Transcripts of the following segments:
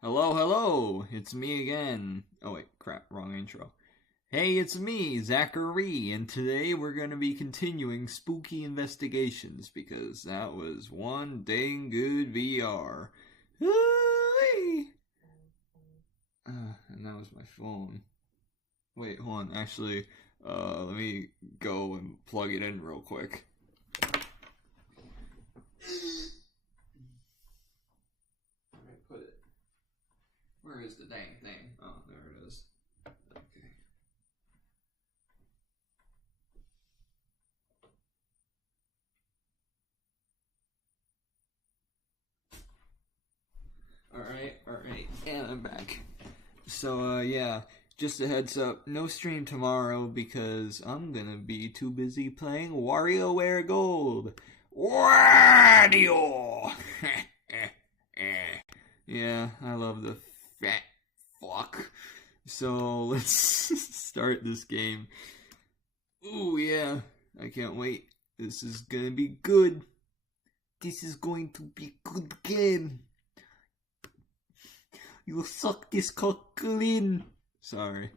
Hello, hello! It's me again. Oh wait, crap, wrong intro. Hey, it's me, Zachary, and today we're gonna be continuing Spooky Investigations because that was one dang good VR. And that was my phone. Wait, hold on, actually, let me go and plug it in real quick. Where is the dang thing? Oh, there it is. Okay. Alright, and I'm back. So, yeah, just a heads up, no stream tomorrow because I'm gonna be too busy playing WarioWare Gold. Wario! Yeah, I love the fat fuck. So let's start this game. Ooh, yeah, I can't wait. This is gonna be good. This is going to be good game. You'll suck this cock clean. Sorry,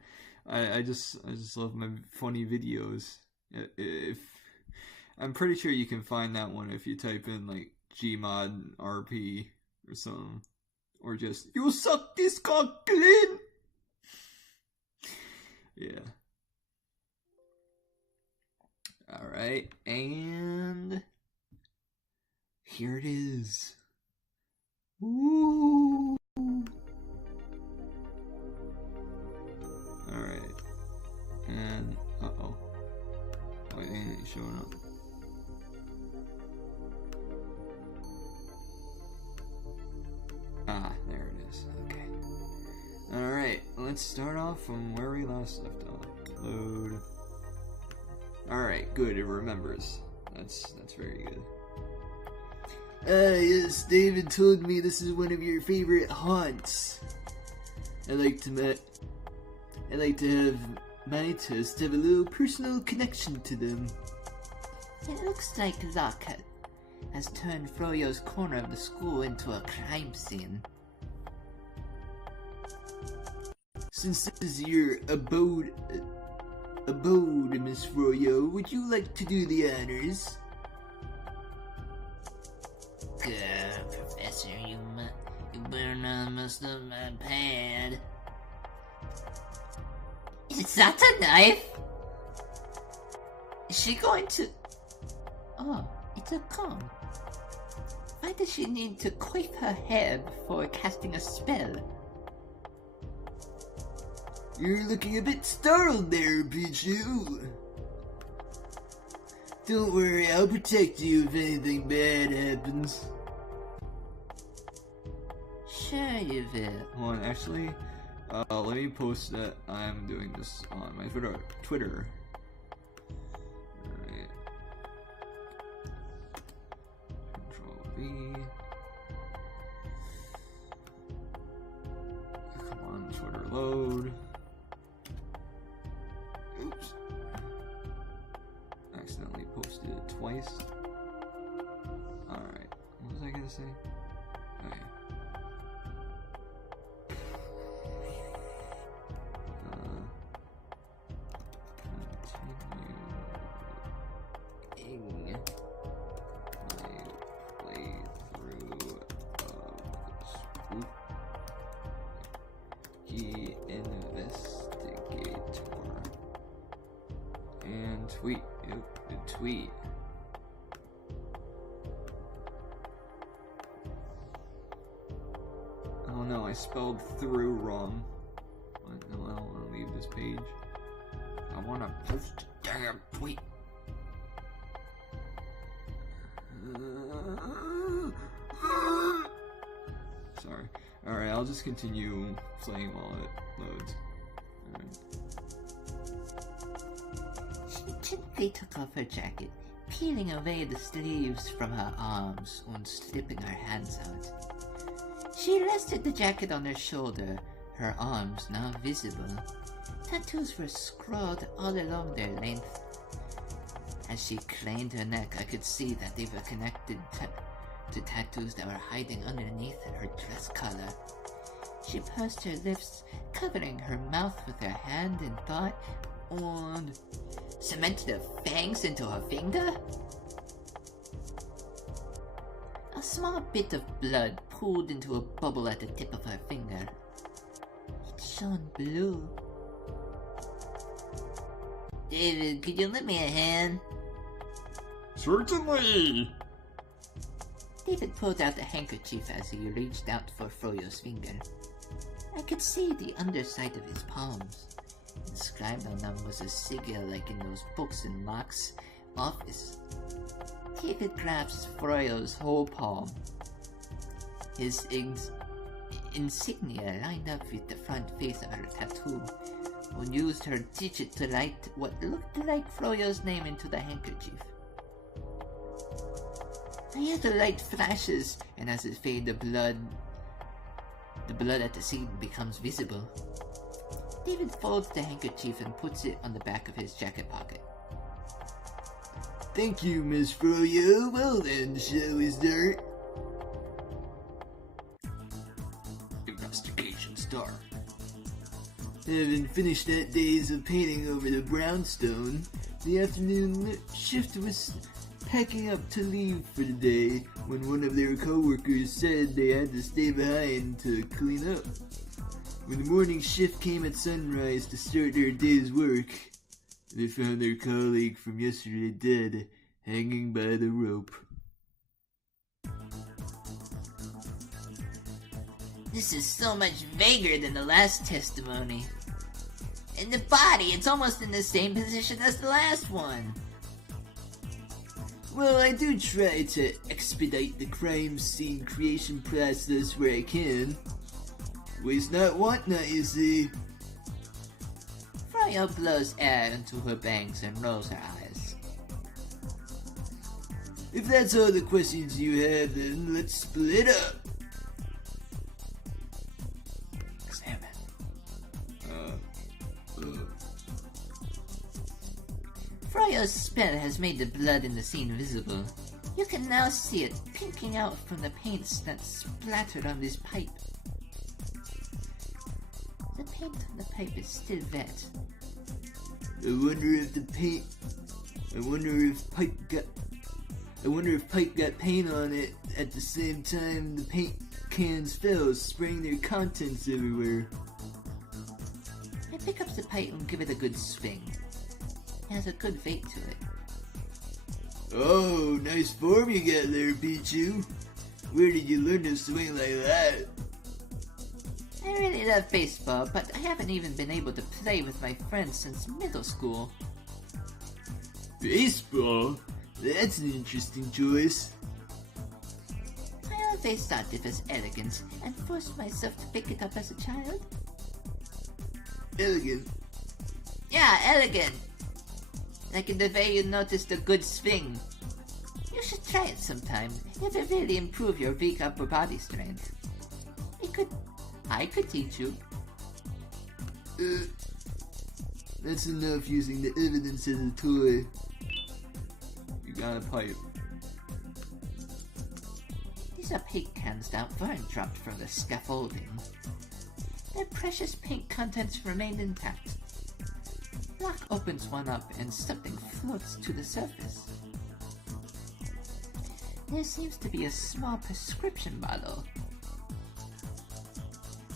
I just love my funny videos. If I'm pretty sure you can find that one if you type in like Gmod RP or something. Or just, you suck this cock clean! Yeah. Alright, and here it is. Woo! Alright. And, uh-oh. Wait, it ain't showing up. Ah, there it is. Okay. Alright, let's start off from where we last left off. Load. Alright, good, it remembers. That's very good. Yes, David told me this is one of your favorite haunts. I like to have my test have a little personal connection to them. It looks like Lockhart has turned Froyo's corner of the school into a crime scene. Since this is your abode, Miss Froyo, would you like to do the honors? Professor, you better not mess up my pad. Is that a knife? Is she going to... Oh, it's a comb. Why does she need to coif her hair before casting a spell? You're looking a bit startled there, Pichu. Don't worry, I'll protect you if anything bad happens. Sure you will. Hold on, actually, let me post that I'm doing this on my Twitter. Alright. Control V. Come on, Twitter load. Oops. Accidentally posted it twice. Alright. What was I gonna say? Okay. Continuing my playthrough of Spooky Investigator. And tweet. Yep, the tweet. Oh no, I spelled through wrong. No, I don't want to leave this page. I want to post a damn tweet. Sorry. Alright, I'll just continue playing while it loads. Alright. She gently took off her jacket, peeling away the sleeves from her arms and slipping her hands out. She rested the jacket on her shoulder, her arms now visible. Tattoos were scrawled all along their length. As she craned her neck, I could see that they were connected to tattoos that were hiding underneath her dress collar. She pursed her lips, covering her mouth with her hand and thought, and cemented her fangs into her finger? A small bit of blood pooled into a bubble at the tip of her finger. It shone blue. David, could you lend me a hand? Certainly! David pulled out a handkerchief as he reached out for Froyo's finger. I could see the underside of his palms. Inscribed on them was a sigil like in those books in Locke's office. David grasped Froyo's whole palm. His insignia lined up with the front face of her tattoo, and used her digit to write what looked like Froyo's name into the handkerchief. I hear the light flashes, and as it fades, the blood at the seam becomes visible. David folds the handkerchief and puts it on the back of his jacket pocket. Thank you, Miss Froyo. Well then, shall we start? Investigation start. Having finished that days of painting over the brownstone, the afternoon shift was packing up to leave for the day when one of their co-workers said they had to stay behind to clean up. When the morning shift came at sunrise to start their day's work, they found their colleague from yesterday dead, hanging by the rope. This is so much vaguer than the last testimony. And the body, it's almost in the same position as the last one. Well, I do try to expedite the crime scene creation process where I can. Waste not, want not, you see. Froyo blows air into her bangs and rolls her eyes. If that's all the questions you have, then let's split up. Examine. Froyo's spell has made the blood in the scene visible. You can now see it pinking out from the paints that splattered on this pipe. The paint on the pipe is still wet. I wonder if pipe got paint on it at the same time the paint cans fell, spraying their contents everywhere. I pick up the pipe and give it a good swing. It has a good weight to it. Oh, nice form you got there, Pichu. Where did you learn to swing like that? I really love baseball, but I haven't even been able to play with my friends since middle school. Baseball? That's an interesting choice. I always thought it was elegant and forced myself to pick it up as a child. Elegant? Yeah, elegant! Like in the way you noticed a good swing. You should try it sometime. It will really improve your weak upper body strength. I could teach you. That's enough using the evidence as a toy. You got a pipe. These are paint cans that weren't dropped from the scaffolding. Their precious paint contents remained intact. Locke opens one up and something floats to the surface. There seems to be a small prescription bottle.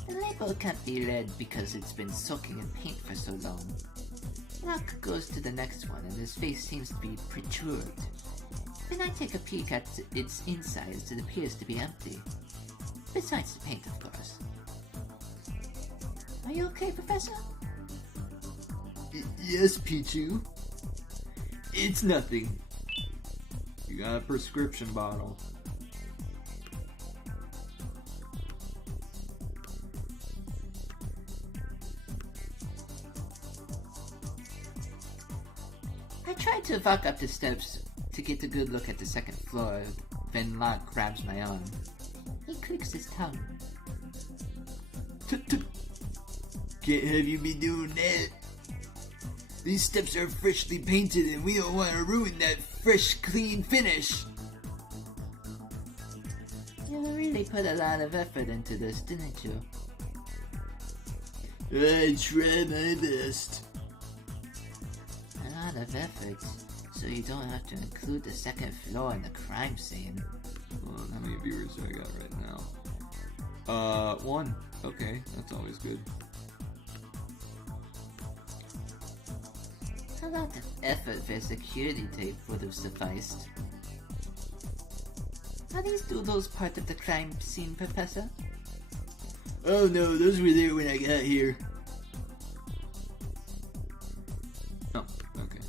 The label can't be read because it's been soaking in paint for so long. Locke goes to the next one and his face seems to be protruded. Then I take a peek at its insides. It appears to be empty. Besides the paint, of course. Are you okay, Professor? Yes, Pichu. It's nothing. You got a prescription bottle. I tried to walk up the steps to get a good look at the second floor, then Locke grabs my arm. He clicks his tongue. Can't have you be doing that. These steps are freshly painted and we don't want to ruin that fresh, clean finish. You really put a lot of effort into this, didn't you? I try my best. A lot of effort, so you don't have to include the second floor in the crime scene. Hold on, how many viewers do I got right now? 1. Okay, that's always good. A lot of effort for security tape would have sufficed. Are these doodles part of the crime scene, Professor? Oh no, those were there when I got here. Oh, okay.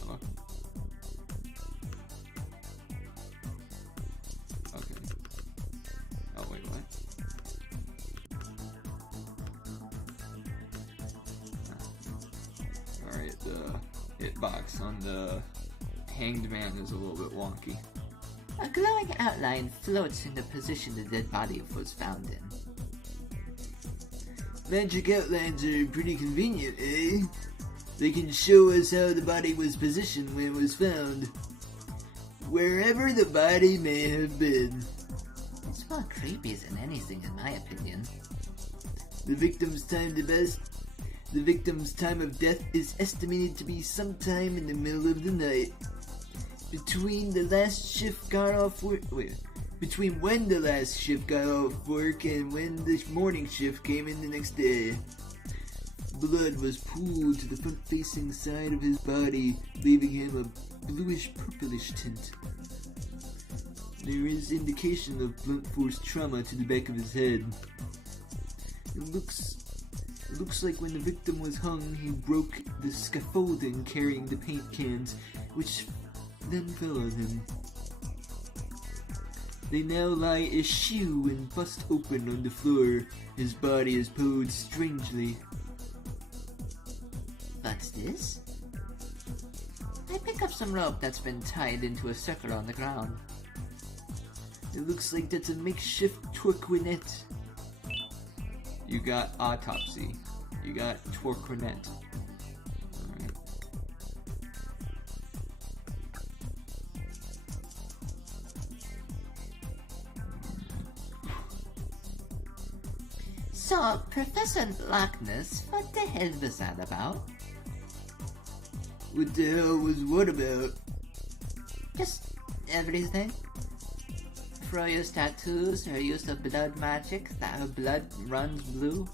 Hello? Okay. Oh, wait, what? Alright, the hitbox on the hanged man is a little bit wonky. A glowing outline floats in the position the dead body was found in. Magic outlines are pretty convenient, eh? They can show us how the body was positioned when it was found. Wherever the body may have been. It's more creepy than anything, in my opinion. The victim's time of death is estimated to be sometime in the middle of the night. Between when the last shift got off work and when the morning shift came in the next day. Blood was pooled to the front-facing side of his body, leaving him a bluish-purplish tint. There is indication of blunt force trauma to the back of his head. It looks like when the victim was hung, he broke the scaffolding carrying the paint cans, which then fell on him. They now lie askew and bust open on the floor. His body is posed strangely. What's this? I pick up some rope that's been tied into a circle on the ground. It looks like that's a makeshift torquinette. You got autopsy. You got torquinette. Alright. So, Professor Lockness, what the hell was that about? What the hell was what about? Just everything. Froyo's tattoos, her use of blood magic, that her blood runs blue.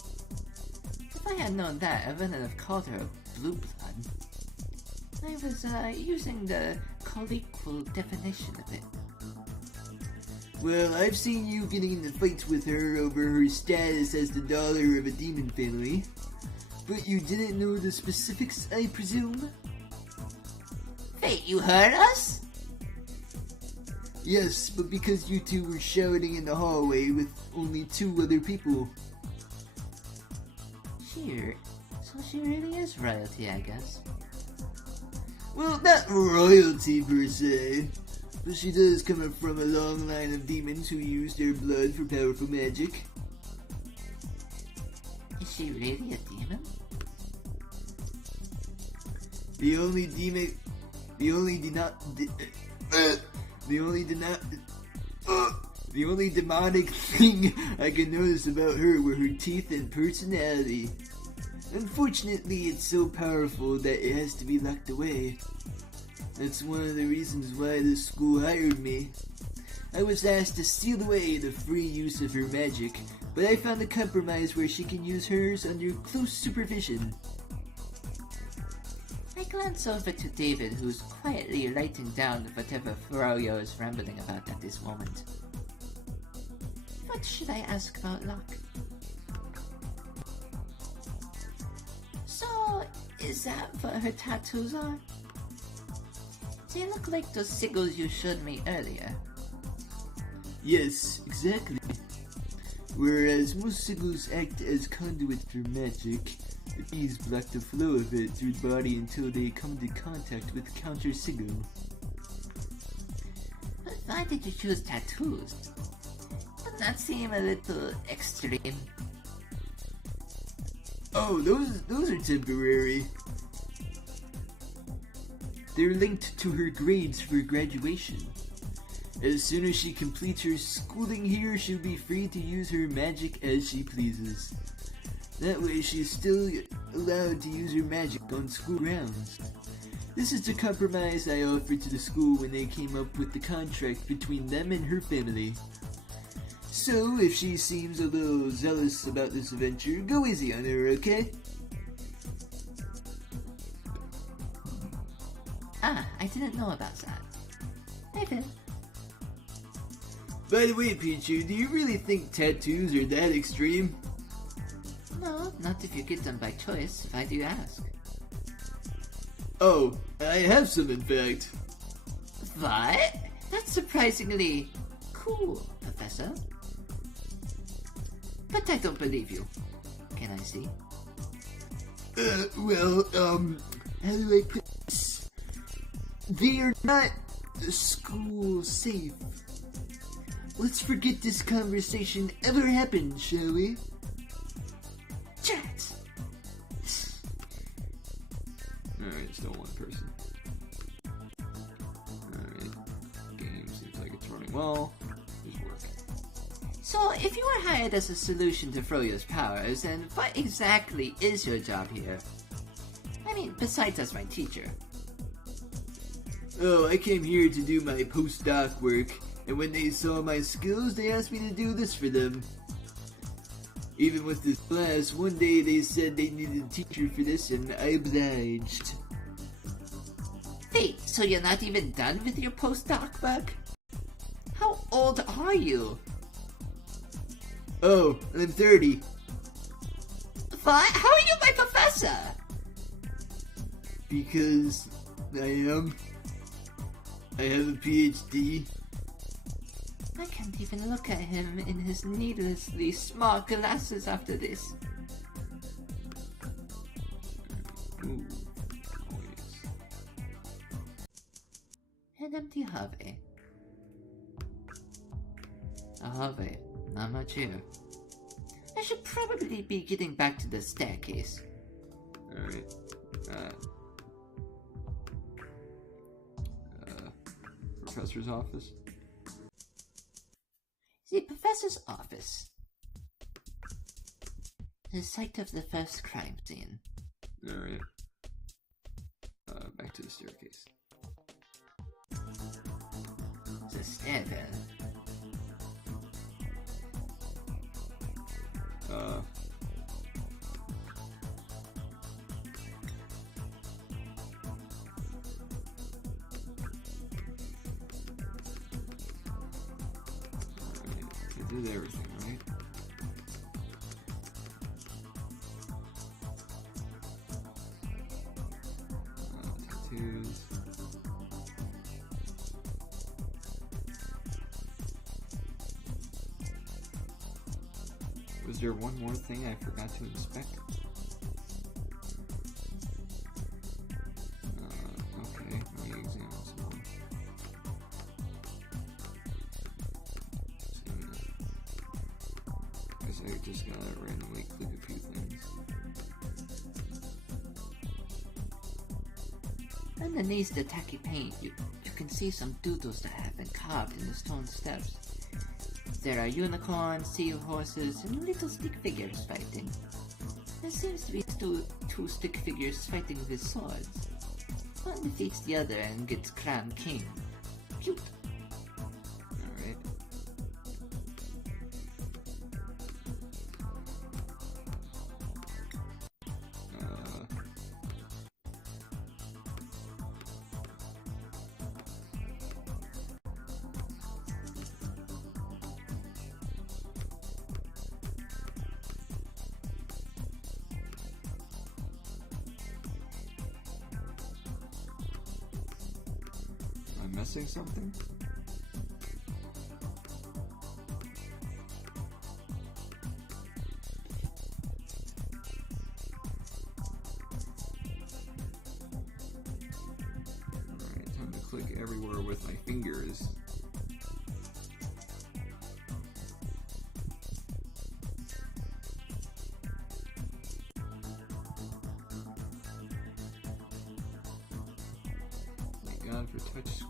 If I had known that, I wouldn't have called her a blue blood. I was using the colloquial definition of it. Well, I've seen you getting into fights with her over her status as the daughter of a demon family. But you didn't know the specifics, I presume? Wait, you heard us? Yes, but because you two were shouting in the hallway with only 2 other people. Sure. So she really is royalty, I guess. Well, not royalty per se, but she does come from a long line of demons who use their blood for powerful magic. Is she really a demon? The only demonic thing I can notice about her were her teeth and personality. Unfortunately, it's so powerful that it has to be locked away. That's one of the reasons why this school hired me. I was asked to seal away the free use of her magic, but I found a compromise where she can use hers under close supervision. I glance over to David, who's quietly writing down whatever Froyo is rambling about at this moment. What should I ask about Locke? So, is that what her tattoos are? They look like those sigils you showed me earlier. Yes, exactly. Whereas most sigils act as conduits for magic, these block the flow of it through the body until they come into contact with the counter sigil. But why did you choose tattoos? Doesn't that seem a little extreme? Oh, those are temporary. They're linked to her grades for graduation. As soon as she completes her schooling here, she'll be free to use her magic as she pleases. That way she's still allowed to use her magic on school grounds. This is the compromise I offered to the school when they came up with the contract between them and her family. So, if she seems a little zealous about this adventure, go easy on her, okay? Ah, I didn't know about that. I did. By the way, Pichu, do you really think tattoos are that extreme? No, not if you get them by choice. Why do you ask? Oh, I have some in fact. What? That's surprisingly cool, Professor. But I don't believe you. Can I see? How do I put this? They are not school safe. Let's forget this conversation ever happened, shall we? Chat! Alright, still one person. Alright. Game seems like it's running well. Just work. So, if you were hired as a solution to Froyo's powers, then what exactly is your job here? I mean, besides as my teacher. Oh, I came here to do my postdoc work, and when they saw my skills, they asked me to do this for them. Even with this class, one day they said they needed a teacher for this, and I obliged. Wait, so you're not even done with your postdoc work? How old are you? Oh, I'm 30. What? How are you my professor? Because I am. I have a PhD. I can't even look at him in his needlessly small glasses after this. Ooh. Oh, yes. An empty hallway. A hallway, not much here. I should probably be getting back to the staircase. Alright. Professor's office? The professor's office. The site of the first crime scene. Alright. Back to the staircase. The stairwell. I did everything, right? Tattoos. Was there one more thing I forgot to inspect? Okay, let me examine some more. Guess I just gotta randomly click a few things. Underneath the tacky paint, you can see some doodles that have been carved in the stone steps. There are unicorns, seahorses, and little stick figures fighting. There seems to be two stick figures fighting with swords. One defeats the other and gets crowned king. Cute. Alright. Am I missing something? Alright, time to click everywhere with my fingers. allowed for touch screen.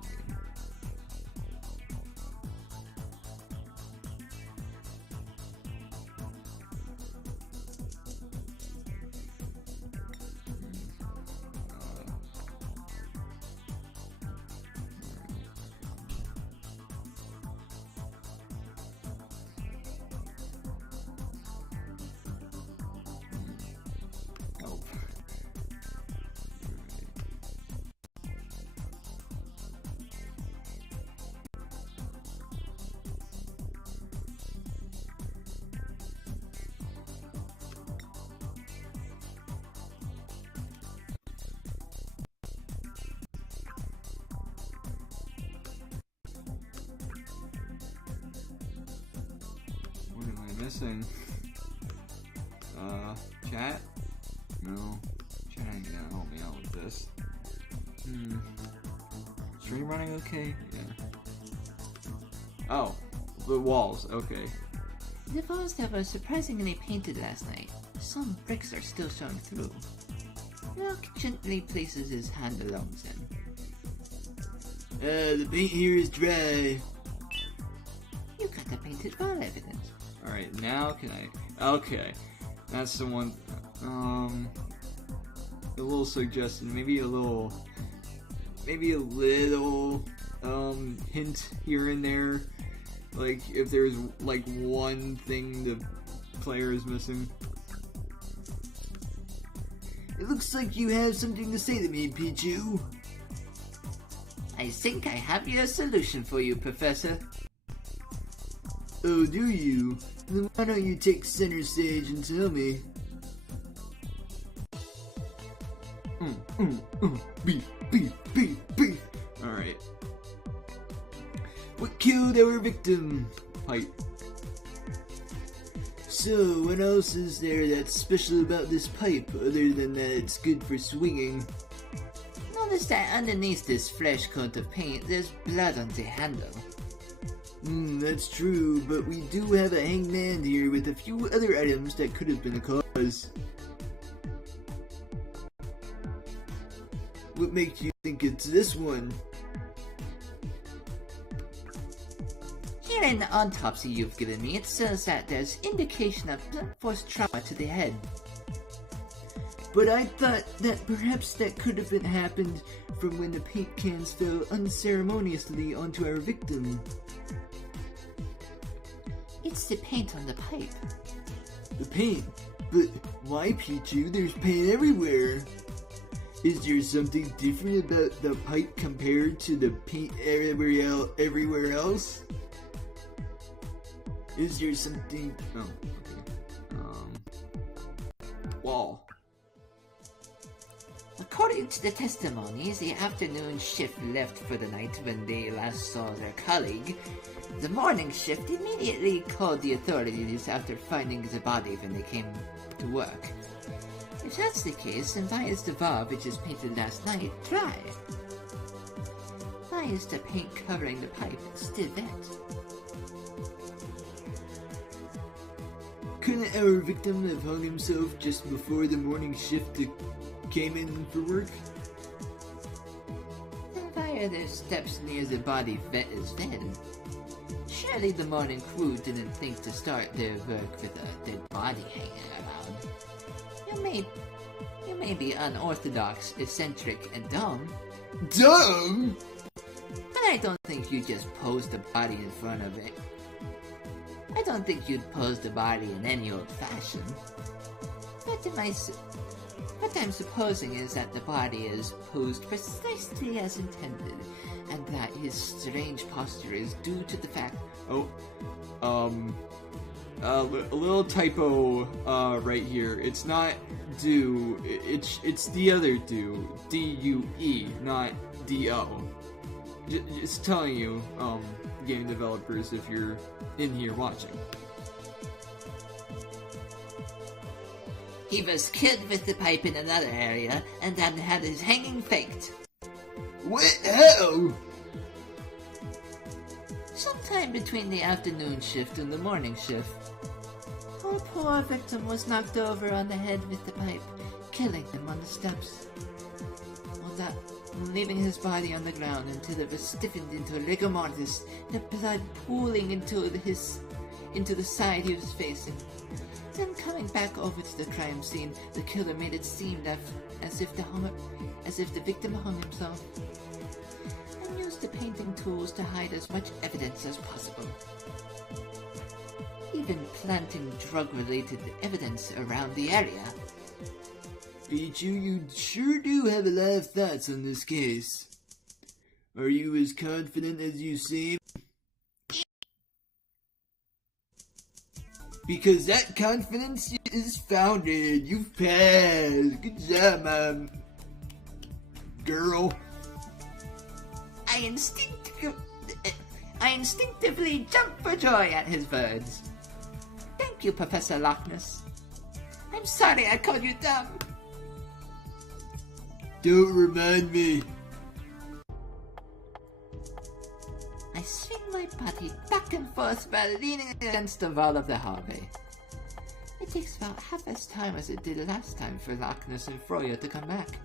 What am I missing? Chat? No. Chat ain't gonna help me out with this. Stream running okay? Yeah. Oh, the walls, okay. The walls that were surprisingly painted last night. Some bricks are still showing through. Rock gently places his hand along them. The paint here is dry. You got the painted wall evidence. Alright, now can I... Okay. That's the one... A little suggestion, maybe a little hint here and there. Like, if there's, like, one thing the player is missing. It looks like you have something to say to me, Pichu. I think I have your solution for you, Professor. Oh, do you? Then why don't you take center stage and tell me? Beef. Alright. What killed our victim? Pipe. So, what else is there that's special about this pipe, other than that it's good for swinging? Notice that underneath this fresh coat of paint, there's blood on the handle. That's true, but we do have a hangman here with a few other items that could have been the cause. What makes you think it's this one? Here in the autopsy you've given me, it says that there's indication of blunt force trauma to the head. But I thought that perhaps that could have been happened from when the paint cans fell unceremoniously onto our victim. It's the paint on the pipe. The paint? But why, Pichu? There's paint everywhere. Is there something different about the pipe compared to the paint everywhere else? Is there something... Oh, okay. Wall. According to the testimonies, the afternoon shift left for the night when they last saw their colleague. The morning shift immediately called the authorities after finding the body when they came to work. If that's the case, then why is the wall which is painted last night dry? Why is the paint covering the pipe still wet? Couldn't our victim have hung himself just before the morning shift came in for work? Then why are there steps near the body wet as well? Surely the morning crew didn't think to start their work with a dead body hanging around. You may be unorthodox, eccentric, and dumb. Dumb? But I don't think you just posed the body in front of it. I don't think you'd pose the body in any old fashion. What I'm supposing is that the body is posed precisely as intended, and that his strange posture is due to the fact... A little typo right here. It's not due. It's the other due. D-U-E, not D-O. Just telling you, game developers, if you're in here watching. He was killed with the pipe in another area, and then had his hanging faked. What? How? Sometime between the afternoon shift and the morning shift. Our poor victim was knocked over on the head with the pipe, killing him on the steps. leaving his body on the ground until it was stiffened into rigor mortis, the blood pooling into the side he was facing. Then coming back over to the crime scene, the killer made it seem as if the victim hung himself, and used the painting tools to hide as much evidence as possible, even planting drug-related evidence around the area. Pichu, you sure do have a lot of thoughts on this case. Are you as confident as you seem? Because that confidence is founded. You've passed. Good job, girl. I instinctively jumped for joy at his words. Thank you, Professor Loch Ness. I'm sorry I called you dumb. Don't remind me. I swing my body back and forth while leaning against the wall of the hallway. It takes about half as time as it did last time for Loch Ness and Froyo to come back.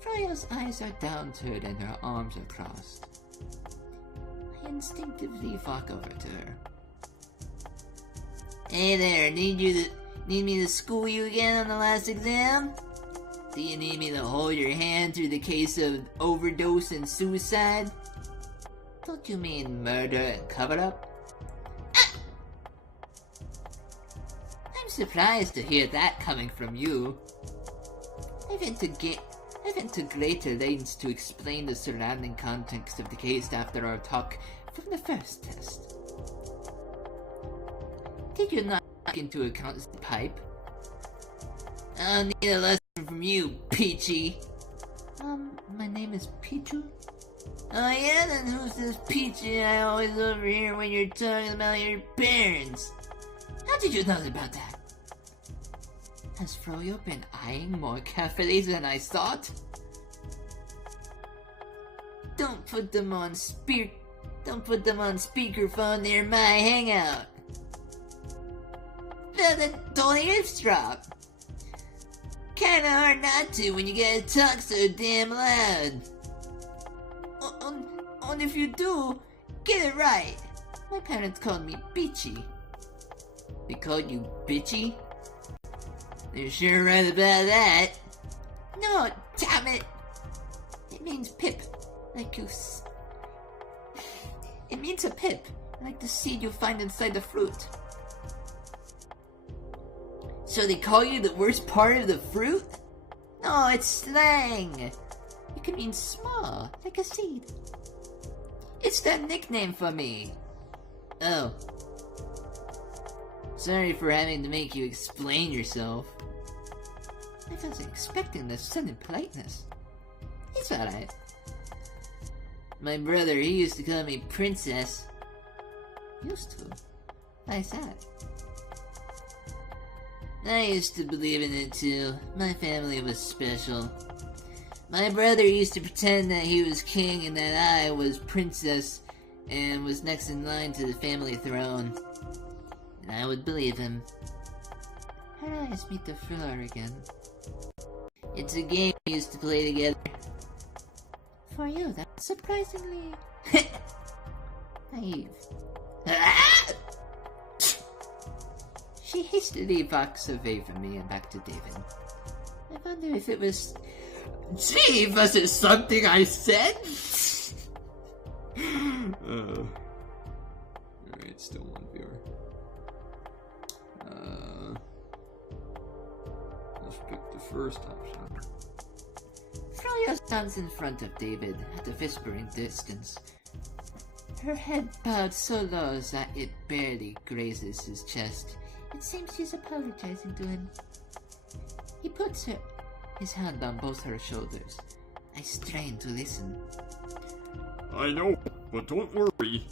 Froyo's eyes are downturned and her arms are crossed. I instinctively walk over to her. Hey there, need me to school you again on the last exam? Do you need me to hold your hand through the case of overdose and suicide? Don't you mean murder and cover-up? Ah! I'm surprised to hear that coming from you. I went to greater lengths to explain the surrounding context of the case after our talk from the first test. Did you not take into account the pipe? I don't need a lesson from you, Peachy. My name is Pichu? Oh yeah, then who's this Peachy I always overhear when you're talking about your parents? How did you know about that? Has Froyo been eyeing more carefully than I thought? Don't put them on speakerphone near my hangout. Well, then don't eavesdrop. Kinda hard not to when you gotta talk so damn loud. And if you do, get it right. My parents called me Bitchy. They called you Bitchy? They're sure right about that. No, damn it. It means pip, like you It means a pip, like the seed you find inside the fruit. So they call you the worst part of the fruit? No, it's slang. It can mean small, like a seed. It's their nickname for me. Oh. Sorry for having to make you explain yourself. I wasn't expecting this sudden politeness. It's alright. My brother, he used to call me Princess. Used to? Why is that? I used to believe in it too. My family was special. My brother used to pretend that he was king and that I was princess and was next in line to the family throne. And I would believe him. Her eyes meet the floor again. It's a game we used to play together. For you, that's surprisingly naive. She hastily walks away from me and back to David. I wonder if it was... Gee, was it something I said? Alright, still one viewer. Let's pick the first option. Froyo stands in front of David at a whispering distance. Her head bowed so low that it barely grazes his chest. It seems she's apologizing to him. He puts his hand on both her shoulders. I strain to listen. I know, but don't worry.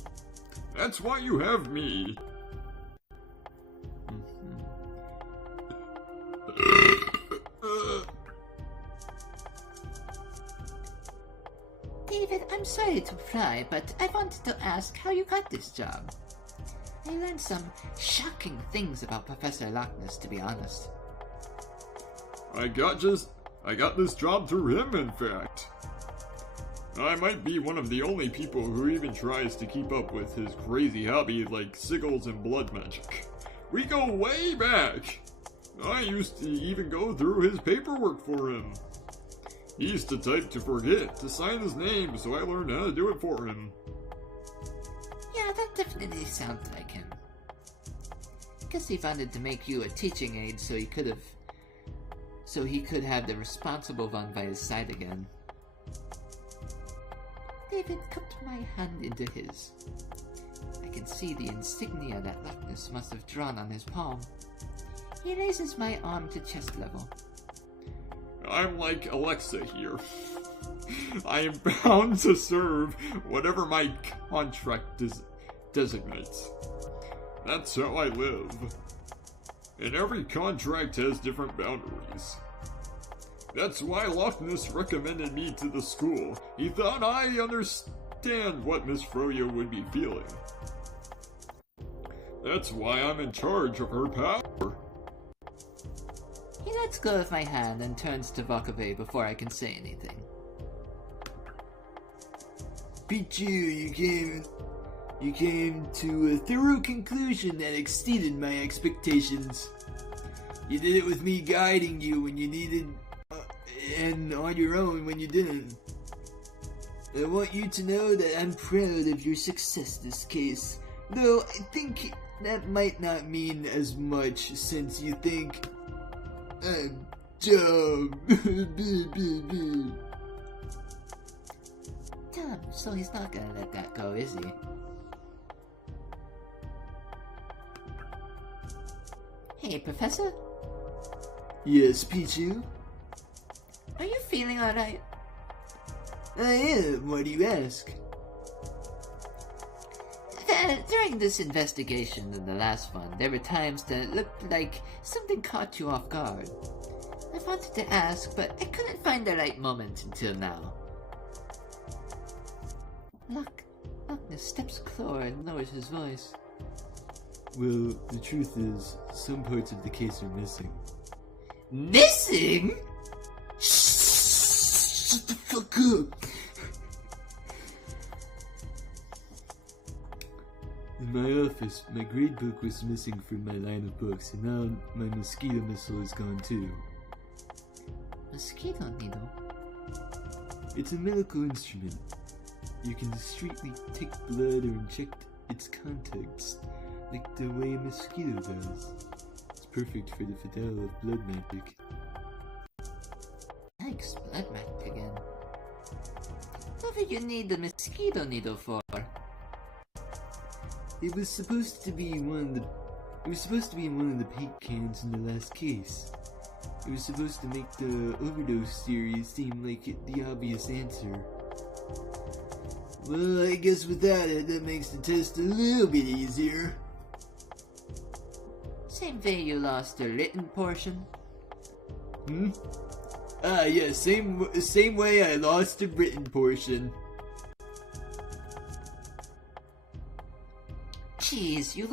That's why you have me. David, I'm sorry to pry, but I wanted to ask how you got this job. I learned some shocking things about Professor Loch Ness, to be honest. I got just I got this job through him, in fact. I might be one of the only people who even tries to keep up with his crazy hobby like sigils and blood magic. We go way back! I used to even go through his paperwork for him. He used to type to forget to sign his name, so I learned how to do it for him. Yeah, that definitely sounds like him. Guess he wanted to make you a teaching aide so he could have the responsible one by his side again. David cupped my hand into his. I can see the insignia that Loch Ness must have drawn on his palm. He raises my arm to chest level. I'm like Alexa here. I am bound to serve whatever my contract designates. That's how I live. And every contract has different boundaries. That's why Loch Ness recommended me to the school. He thought I understand what Miss Froyo would be feeling. That's why I'm in charge of her power. He lets go of my hand and turns to walk away before I can say anything. Pichu, you came to a thorough conclusion that exceeded my expectations. You did it with me guiding you when you needed, and on your own when you didn't. I want you to know that I'm proud of your success this case, though I think that might not mean as much since you think I'm dumb. Dumb, so he's not gonna let that go, is he? Hey, Professor? Yes, Pichu? Are you feeling alright? I am, why do you ask? During this investigation and the last one, there were times that it looked like something caught you off guard. I wanted to ask, but I couldn't find the right moment until now. Loch Ness steps closer and lowers his voice. Well, the truth is, some parts of the case are missing. Missing? Shut the fuck up! In my office, my grade book was missing from my line of books, and now my mosquito missile is gone too. Mosquito needle? It's a medical instrument. You can discreetly take blood or inject its contents, like the way a mosquito does. It's perfect for the fidel of blood magic. Thanks, blood magic again. What do you need the mosquito needle for? It was supposed to be in one of the paint cans in the last case. It was supposed to make the overdose theory seem like the obvious answer. Well, I guess without it, that makes the test a little bit easier. Same way you lost the written portion? Yeah, same way I lost the written portion. Jeez, you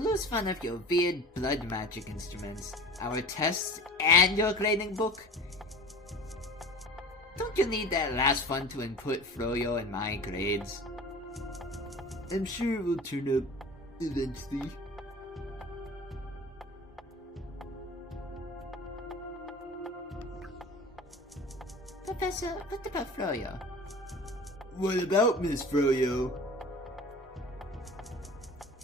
lose one of your weird blood magic instruments, our tests, and your grading book? Don't you need that last one to input Froyo and my grades? I'm sure it will turn up eventually. Professor, what about Froyo? What about Miss Froyo?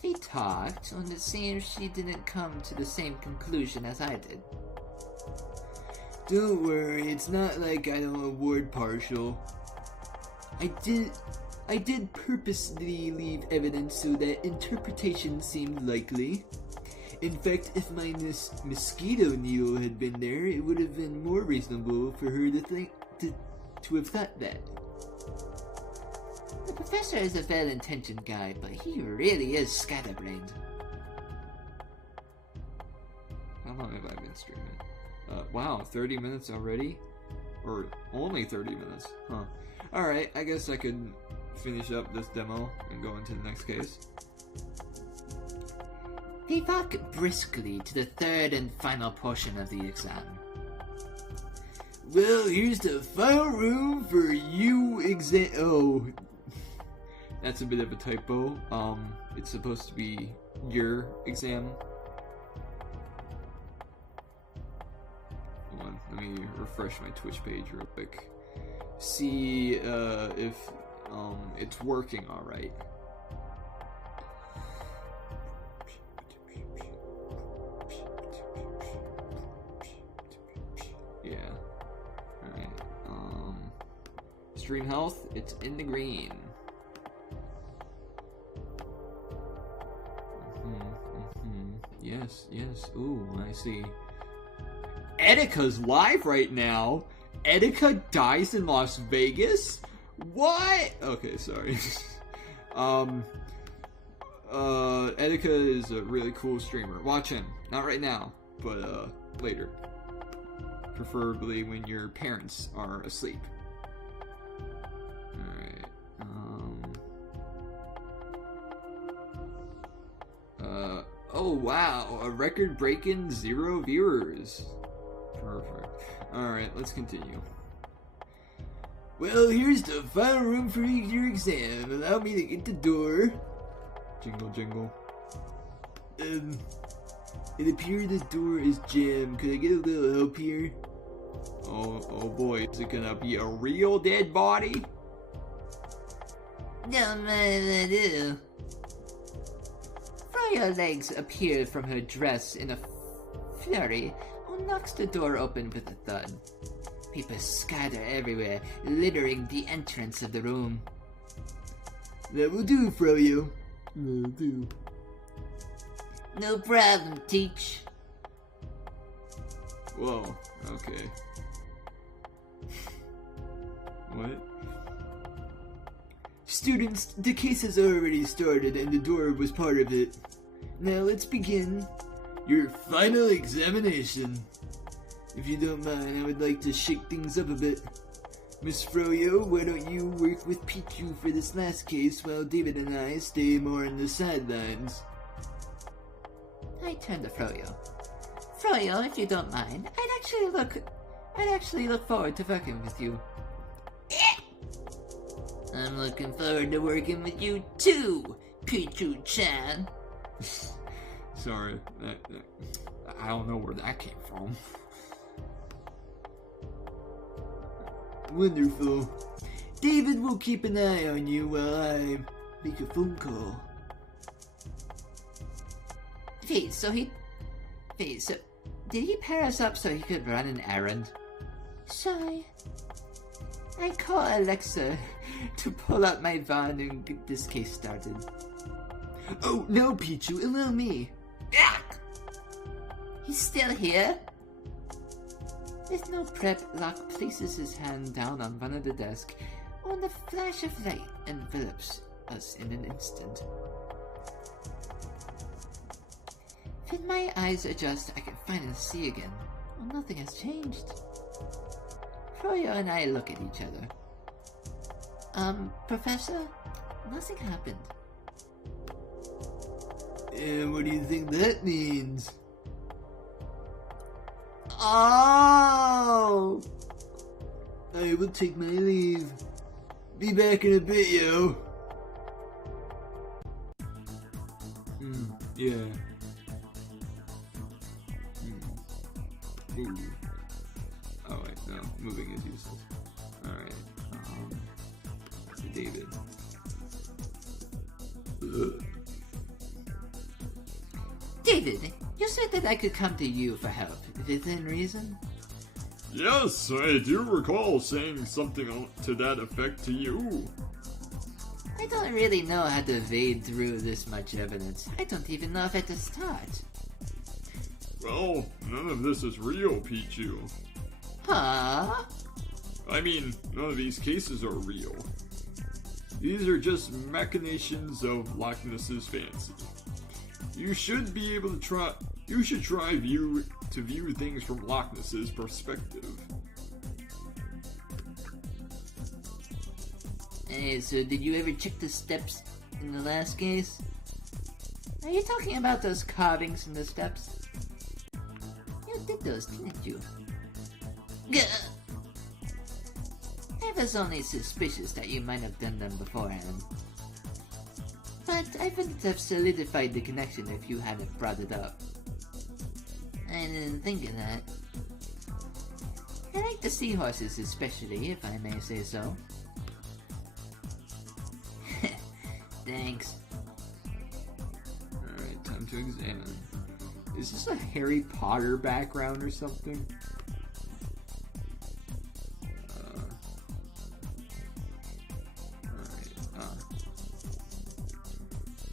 We talked, and it seems she didn't come to the same conclusion as I did. Don't worry, it's not like I don't award partial. I did purposely leave evidence so that interpretation seemed likely. In fact, if my mosquito needle had been there, it would have been more reasonable for her to have thought that. The professor is a well-intentioned guy, but he really is scatterbrained. How long have I been streaming? Wow, 30 minutes already? Or only 30 minutes, huh. Alright, I guess I could finish up this demo and go into the next case. We walk briskly to the third and final portion of the exam. Well, here's the final room for you exam. Oh, that's a bit of a typo. It's supposed to be your exam. Hold on, let me refresh my Twitch page real quick. See if it's working all right. Yeah. Alright. Stream health, it's in the green. Yes, yes. Ooh, I see. Etika's live right now. Etika dies in Las Vegas? What? Okay, sorry. Etika is a really cool streamer. Watch him. Not right now, but later. Preferably when your parents are asleep. Alright. Oh wow, a record-breaking 0 viewers. Perfect. Alright, let's continue. Well, here's the final room for your exam. Allow me to get the door. Jingle, jingle. It appears the door is jammed. Could I get a little help here? Oh boy, is it gonna be a real dead body? Don't mind if I do. Freya's legs appear from her dress in a flurry, who knocks the door open with a thud. People scatter everywhere, littering the entrance of the room. That will do, Froyo. That'll do. No problem, Teach. Whoa, okay. What? Students, the case has already started and the door was part of it. Now let's begin your final examination. If you don't mind, I would like to shake things up a bit. Miss Froyo, why don't you work with Pichu for this last case while David and I stay more on the sidelines? I turn to Froyo. Froyo, if you don't mind, I'd actually look forward to working with you. I'm looking forward to working with you too, Pichu-chan. Sorry, I don't know where that came from. Wonderful. David will keep an eye on you while I make a phone call. Wait, so did he pair us up so he could run an errand? Sorry. I call Alexa to pull out my van and get this case started. Oh, no, Pichu, allow me. He's still here? With no prep, Locke places his hand down on one of the desks, when the flash of light envelops us in an instant. When my eyes adjust, I can finally see again. Well, nothing has changed. Froyo and I look at each other. Professor? Nothing happened. And what do you think that means? Oh! I will take my leave. Be back in a bit, yo. Yeah. Ooh. Oh wait, no. Moving is useless. Alright. Let's see, David. David, you said that I could come to you for help. Within reason? Yes, I do recall saying something to that effect to you. I don't really know how to wade through this much evidence. I don't even know how to start. Well, none of this is real, Pichu. Huh? I mean, none of these cases are real. These are just machinations of Loch Ness's fancy. You should be able to try. You should try to view things from Loch Ness's perspective. Hey, so did you ever check the steps in the last case? Are you talking about those carvings in the steps? You did those, didn't you? Gah! I was only suspicious that you might have done them beforehand. But I wouldn't have solidified the connection if you hadn't brought it up. I didn't think of that. I like the seahorses especially, if I may say so. Thanks. Alright, time to examine. Is this a Harry Potter background or something?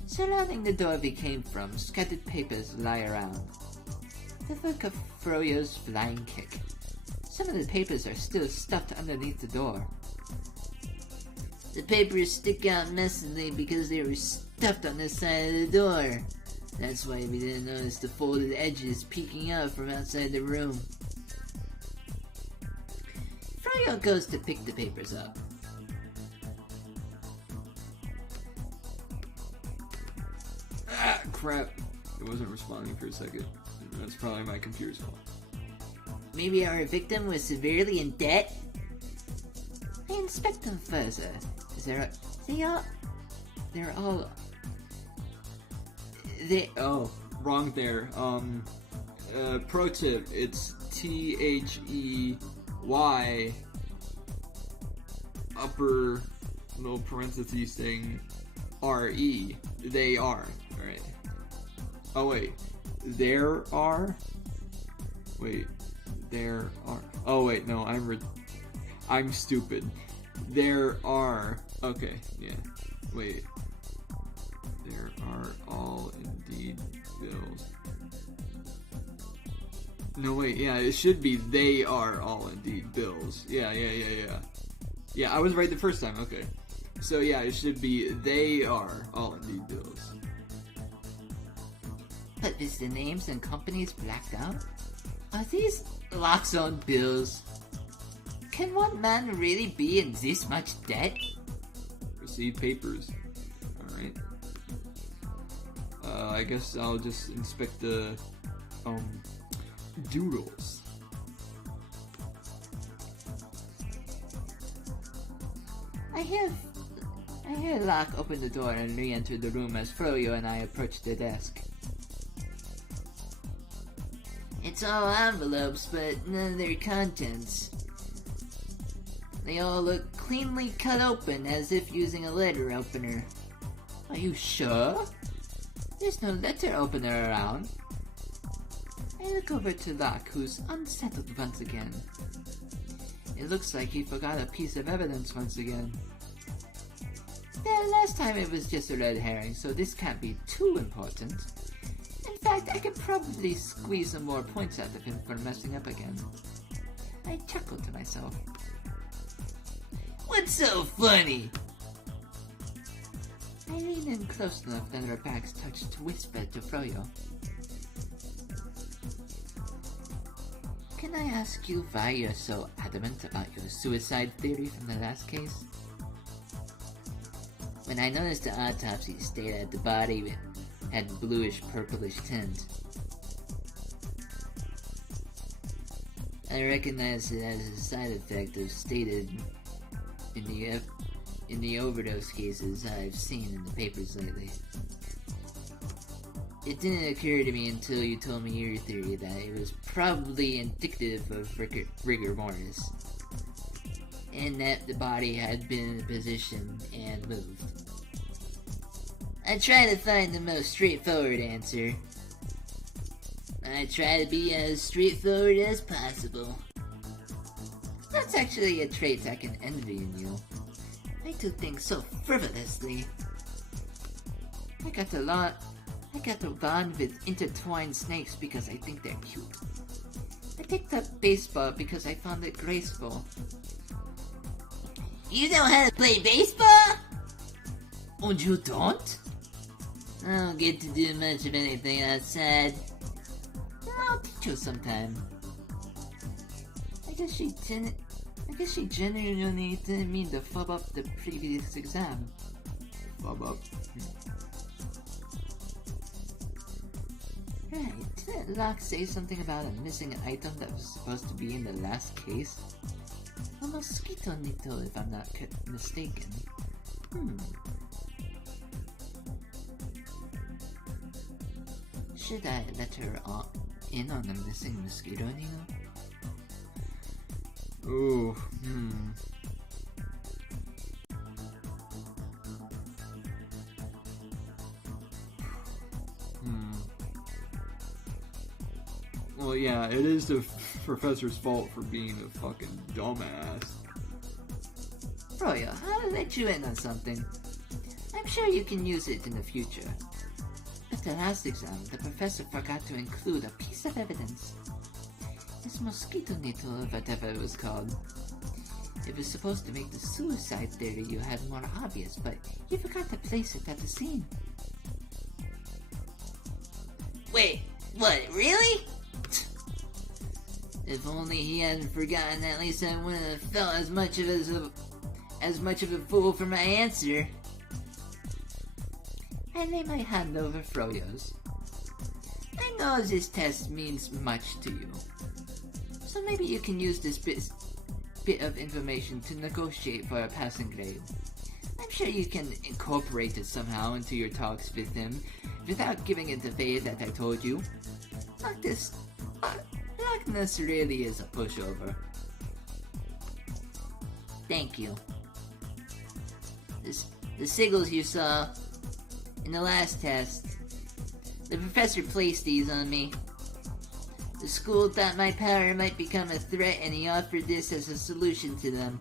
Surrounding the door we came from, scattered papers lie around. The look of Froyo's flying kick. Some of the papers are still stuffed underneath the door. The papers stick out messily because they were stuffed on the side of the door. That's why we didn't notice the folded edges peeking out from outside the room. Froyo goes to pick the papers up. Ah, crap. It wasn't responding for a second. That's probably my computer's fault. Maybe our victim was severely in debt? I inspect them further. Oh, wrong there. Pro tip, it's THEY upper little parentheses thing RE. They are. Alright. Oh wait. There are? Wait. There are. Oh wait, no, I'm stupid. There are. Okay, yeah. Wait. There are all indeed bills. No wait, yeah, it should be they are all indeed bills. Yeah. Yeah, I was right the first time, okay. So yeah, it should be they are all indeed bills. But is the names and companies blacked out? Are these Locke's own bills? Can one man really be in this much debt? Receive papers. Alright. I guess I'll just inspect the doodles. I hear Locke open the door and re-enter the room as Froyo and I approach the desk. It's all envelopes, but none of their contents. They all look cleanly cut open as if using a letter opener. Are you sure? There's no letter opener around. I look over to Locke, who's unsettled once again. It looks like he forgot a piece of evidence once again. Last time it was just a red herring, so this can't be too important. In fact, I could probably squeeze some more points out of him for messing up again. I chuckle to myself. What's so funny? I lean in close enough that our backs touch to whisper to Froyo. Can I ask you why you're so adamant about your suicide theory from the last case? When I noticed the autopsy stated that the body had bluish-purplish tint, I recognized it as a side effect of stated in the overdose cases I've seen in the papers lately. It didn't occur to me until you told me your theory that it was probably indicative of rigor mortis, and that the body had been in a position and moved. I try to find the most straightforward answer. I try to be as straightforward as possible. That's actually a trait I can envy in you. I do things so frivolously. I got to bond with intertwined snakes because I think they're cute. I picked up baseball because I found it graceful. You know how to play baseball? And you don't? I don't get to do much of anything outside. I'll teach you sometime. I guess she genuinely didn't mean to fub up the previous exam. Bob up. Right, didn't Locke say something about a missing item that was supposed to be in the last case? A mosquito nito, if I'm not mistaken. Should I let her in on the missing mosquito nito? Ooh, Well, yeah, it is the professor's fault for being a fucking dumbass. Froyo, I'll let you in on something. I'm sure you can use it in the future. At the last exam, the professor forgot to include a piece of evidence. This mosquito nettle, whatever it was called. It was supposed to make the suicide theory you had more obvious, but you forgot to place it at the scene. Wait, what, really? If only he hadn't forgotten, at least I wouldn't have felt as much of a fool for my answer. I lay my hand over Froyo's. I know this test means much to you, so maybe you can use this bit of information to negotiate for a passing grade. I'm sure you can incorporate it somehow into your talks with him without giving it away that I told you. Lockness really is a pushover. Thank you. The sigils you saw in the last test, the professor placed these on me. The school thought my power might become a threat and he offered this as a solution to them.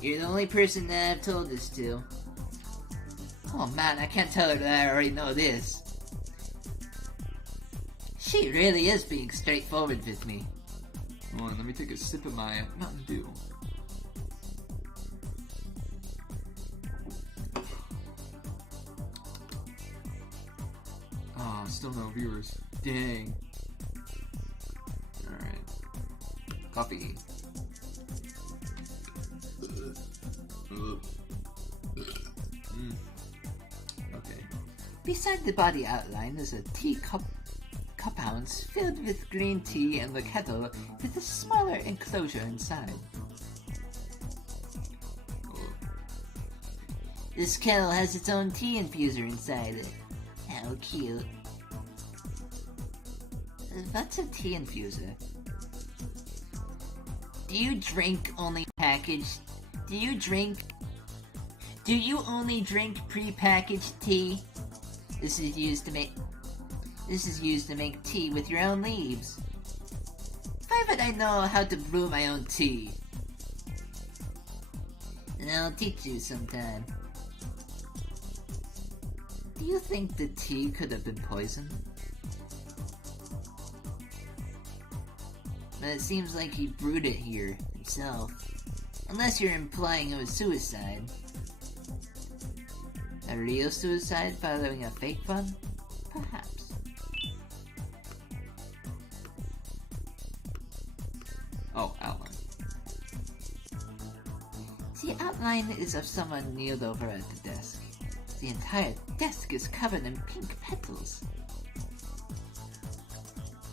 You're the only person that I've told this to. Oh man, I can't tell her that I already know this. She really is being straightforward with me. Hold on, let me take a sip of my Mountain Dew. Oh, still no viewers. Dang. Alright. Coffee. Okay. Beside the body outline is a teacup ounce filled with green tea and the kettle with a smaller enclosure inside. This kettle has its own tea infuser inside it. How cute. What's a tea infuser? Do you drink only packaged? Do you only drink pre-packaged tea? This is used to make tea with your own leaves. Why would I know how to brew my own tea? And I'll teach you sometime. Do you think the tea could have been poisoned? But it seems like he brewed it here himself. Unless you're implying it was suicide. A real suicide following a fake one? Perhaps. Oh, outline. The outline is of someone kneeled over at the desk. The entire desk is covered in pink petals.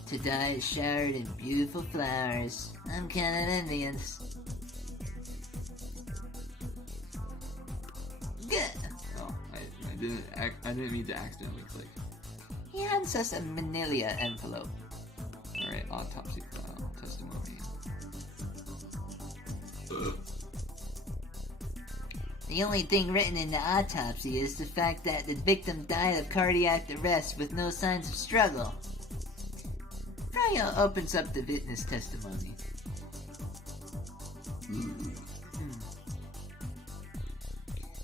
Today is showered in beautiful flowers. I'm kind of envious. Good. Oh, I didn't mean to accidentally click. He hands us a manila envelope. Alright, autopsy file, testimony. The only thing written in the autopsy is the fact that the victim died of cardiac arrest with no signs of struggle. Froyo opens up the witness testimony.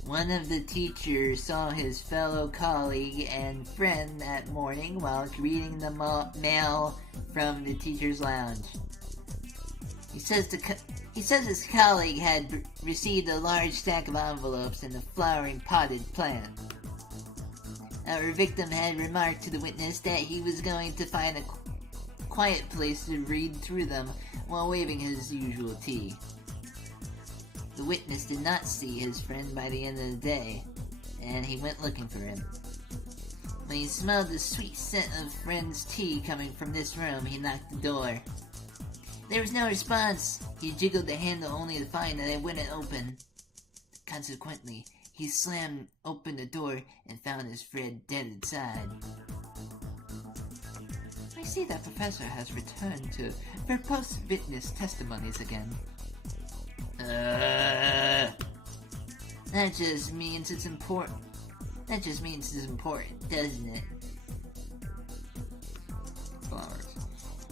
One of the teachers saw his fellow colleague and friend that morning while greeting the mail from the teacher's lounge. He says his colleague had received a large stack of envelopes and a flowering potted plant. Our victim had remarked to the witness that he was going to find a quiet place to read through them while waving his usual tea. The witness did not see his friend by the end of the day, and he went looking for him. When he smelled the sweet scent of friend's tea coming from this room, he knocked the door. There was no response. He jiggled the handle only to find that it wouldn't open. Consequently, he slammed open the door and found his friend dead inside. I see that Professor has returned to verbose witness testimonies again. That just means it's important. That just means it's important, doesn't it? Flowers.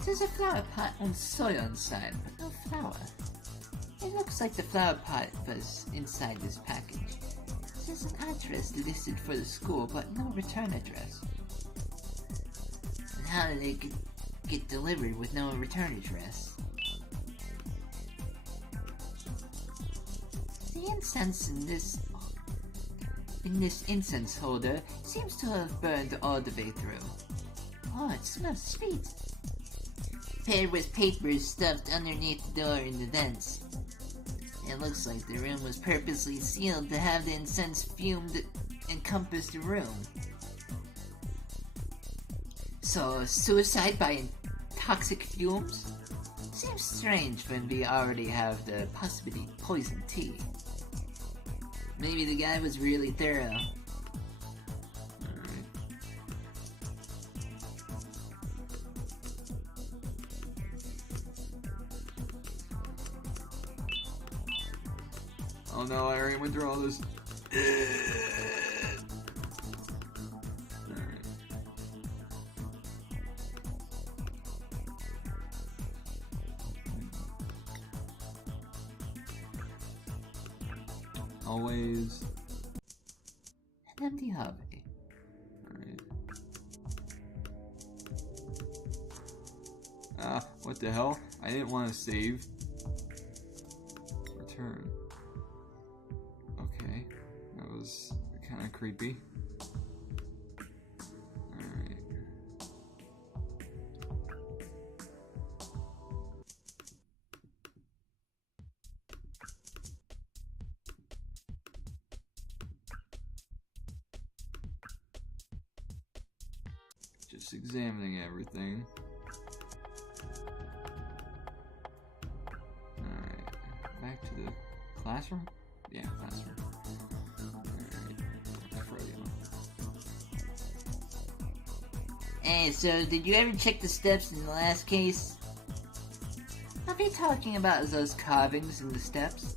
There's a flower pot on soil inside, but no flower. It looks like the flower pot was inside this package. There's an address listed for the school, but no return address. And how did it get delivered with no return address? The incense in this incense holder seems to have burned all the way through. Oh, it smells sweet. Paired with papers stuffed underneath the door in the vents. It looks like the room was purposely sealed to have the incense fumed encompass the room. So, suicide by toxic fumes? Seems strange when we already have the possibility of poison tea. Maybe the guy was really thorough. Oh no, I already went through all this. Alright. Always. An empty hobby. Alright. Ah, what the hell? I didn't want to save. Return. Okay, that was kind of creepy. Alright. Just examining everything. Alright, back to the classroom? Yeah, classroom. Hey, so did you ever check the steps in the last case? Are we talking about those carvings in the steps?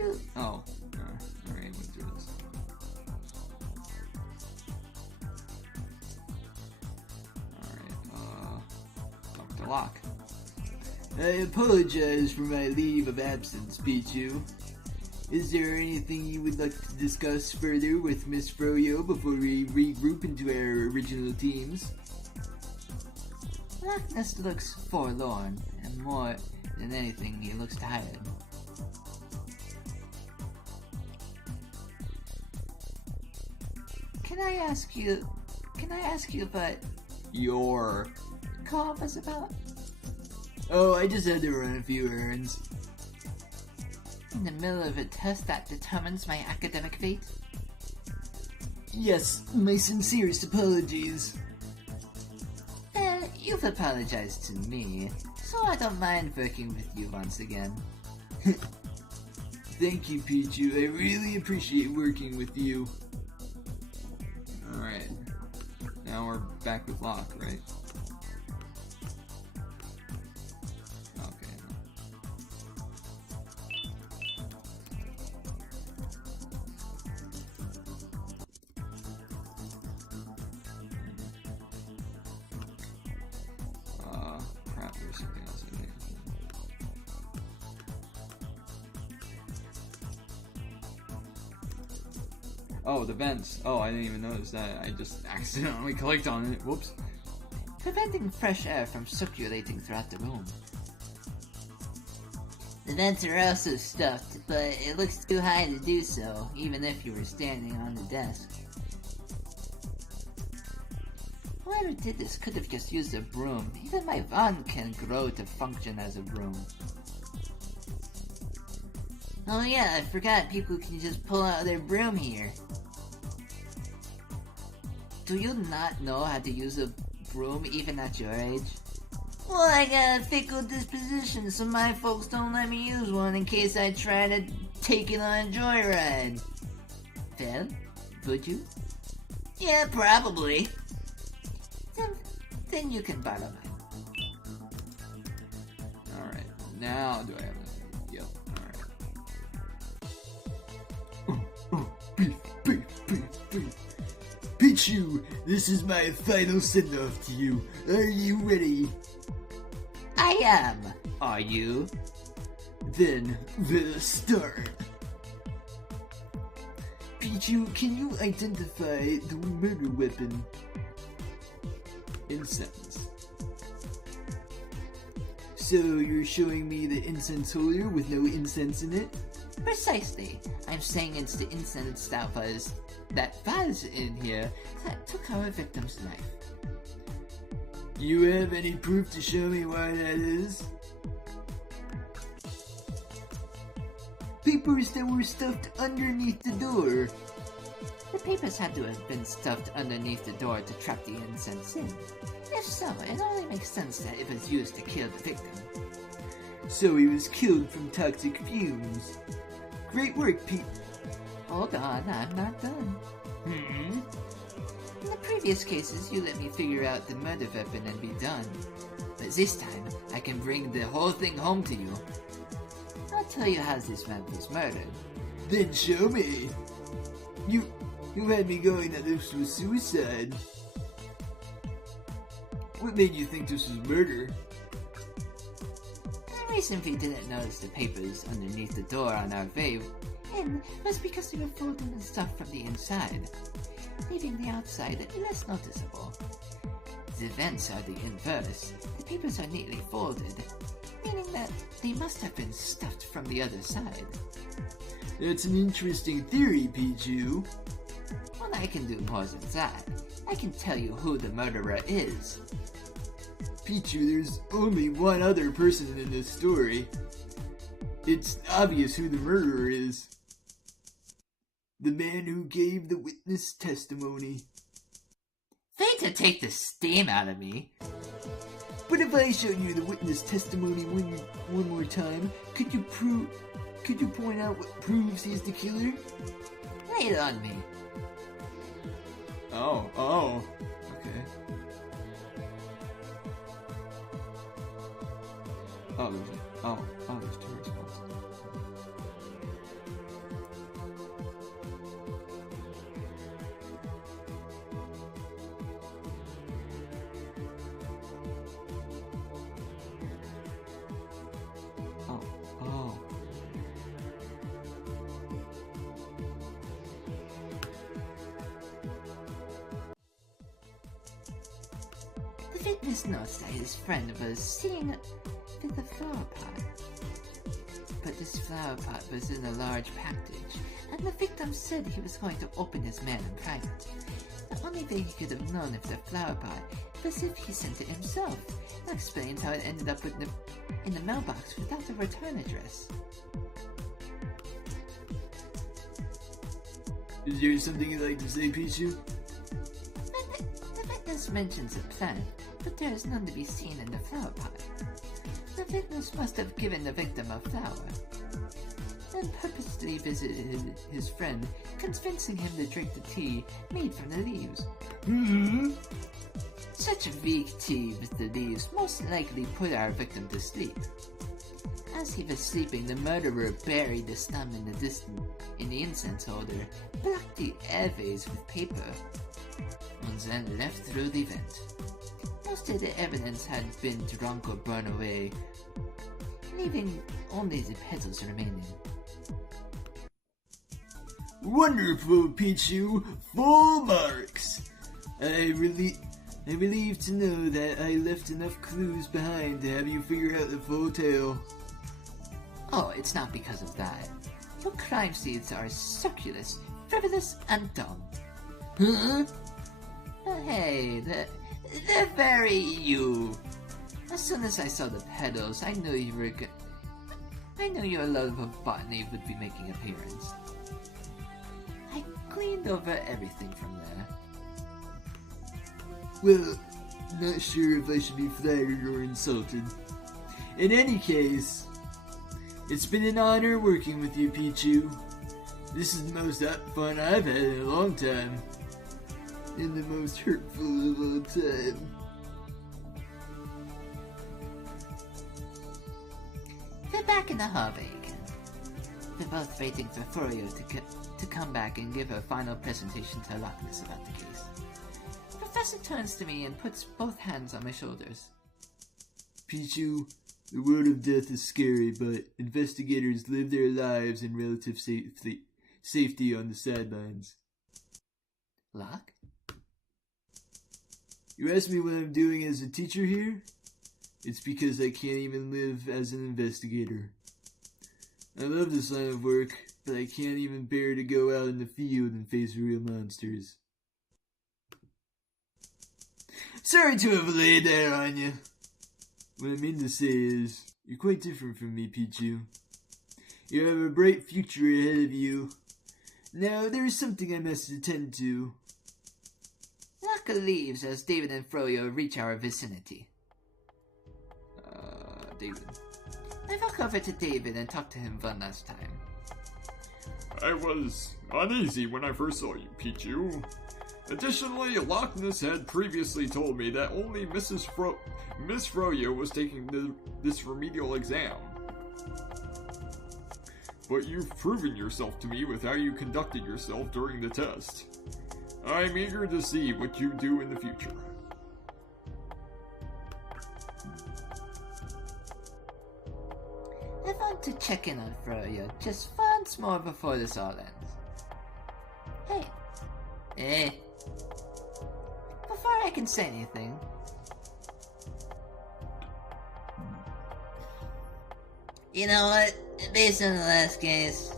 Oh, alright, went through this. Alright, Dr. Locke. I apologize for my leave of absence, Pichu. Is there anything you would like to discuss further with Miss Froyo before we regroup into our original teams? Blackness looks forlorn, and more than anything, he looks tired. Can I ask you what Your. call was about? Oh, I just had to run a few errands. In the middle of a test that determines my academic fate? Yes, my sincerest apologies. You've apologized to me, so I don't mind working with you once again. Thank you, Pichu. I really appreciate working with you. Alright. Now we're back with Locke, right? Okay. Crap, there's something else I think. Oh, the vents. Oh, I didn't even notice that. I just accidentally clicked on it. Whoops. Preventing fresh air from circulating throughout the room. The vents are also stuffed, but it looks too high to do so, even if you were standing on the desk. Whoever did this could have just used a broom. Even my wand can grow to function as a broom. Oh yeah, I forgot people can just pull out their broom here. Do you not know how to use a broom even at your age? Well, I got a fickle disposition, so my folks don't let me use one in case I try to take it on a joyride. Well, would you? Yeah, probably. Then you can borrow mine. Alright, now do I have a... Yep, alright. Beef. Pichu, this is my final send-off to you. Are you ready? I am. Are you? Then, we'll start. Pichu, can you identify the murder weapon? Incense. So you're showing me the incense holder with no incense in it? Precisely. I'm saying it's the incense that was in here that took our victim's life. You have any proof to show me why that is? Papers that were stuffed underneath the door. The papers had to have been stuffed underneath the door to trap the incense in. If so, it only makes sense that it was used to kill the victim. So he was killed from toxic fumes. Great work, Pete. Hold on, I'm not done. In the previous cases, you let me figure out the murder weapon and be done. But this time, I can bring the whole thing home to you. I'll tell you how this man was murdered. Then show me. You had me going that this was suicide. What made you think this was murder? The reason we didn't notice the papers underneath the door on our way in was because they were folded and stuffed from the inside, leaving the outside less noticeable. The events are the inverse. The papers are neatly folded, meaning that they must have been stuffed from the other side. That's an interesting theory, Pichu. Well, I can do more than that. I can tell you who the murderer is. Pichu, there's only one other person in this story. It's obvious who the murderer is. The man who gave the witness testimony. Way to take the steam out of me. But if I showed you the witness testimony one more time, could you point out what proves he's the killer? Lay it on me. Oh, okay. There's two responses. Oh. The witness notes that his friend was sitting with a flower pot. But this flower pot was in a large package, and the victim said he was going to open his mail in private. The only way he could have known if the flower pot was if he sent it himself. That explains how it ended up in the mailbox without a return address. Is there something you'd like to say, Pichu? The witness mentions a plant, but there is none to be seen in the flower pot. The witness must have given the victim a flower, and purposely visited his friend, convincing him to drink the tea made from the leaves. Such a weak tea with the leaves most likely put our victim to sleep. As he was sleeping, the murderer buried the stem in the incense holder, blocked the airways with paper, and then left through the vent. Most of the evidence had been drunk or burned away, leaving only the petals remaining. Wonderful, Pichu! Full marks! I relieved to know that I left enough clues behind to have you figure out the full tale. Oh, it's not because of that. Your crime scenes are circulous, frivolous, and dumb. Huh? Hey, they're very you. As soon as I saw the petals, I knew I knew your love of botany would be making an appearance. I cleaned over everything from there. Well, Not sure if I should be flattered or insulted. In any case, it's been an honor working with you, Pichu. This is the most fun I've had in a long time. And the most hurtful of all time. They're back in the hallway again. They're both waiting for Froyo to come back and give her final presentation to Loch Ness about the case. The professor turns to me and puts both hands on my shoulders. Pichu, the world of death is scary, but investigators live their lives in relative safety on the sidelines. Loch? You ask me what I'm doing as a teacher here? It's because I can't even live as an investigator. I love this line of work, but I can't even bear to go out in the field and face real monsters. Sorry to have laid that on you. What I mean to say is, you're quite different from me, Pichu. You have a bright future ahead of you. Now, there is something I must attend to. Loch leaves as David and Froyo reach our vicinity. David. I walk over to David and talk to him one last time. I was uneasy when I first saw you, Pichu. Additionally, Loch Ness had previously told me that only Miss Froyo was taking this remedial exam. But you've proven yourself to me with how you conducted yourself during the test. I'm eager to see what you do in the future. I want to check in on Froyo just once more before this all ends. Hey. Before I can say anything, you know what? Based on the last case,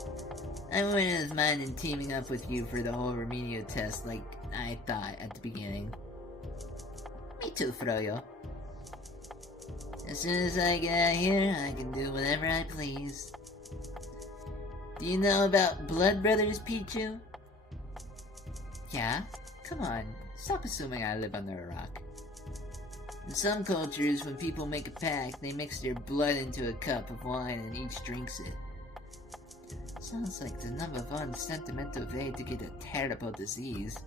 I wouldn't have minded teaming up with you for the whole remedial test like I thought at the beginning. Me too, Froyo. As soon as I get out of here, I can do whatever I please. Do you know about Blood Brothers, Pichu? Yeah? Come on, stop assuming I live under a rock. In some cultures, when people make a pact, they mix their blood into a cup of wine and each drinks it. Sounds like the number one sentimental way to get a terrible disease.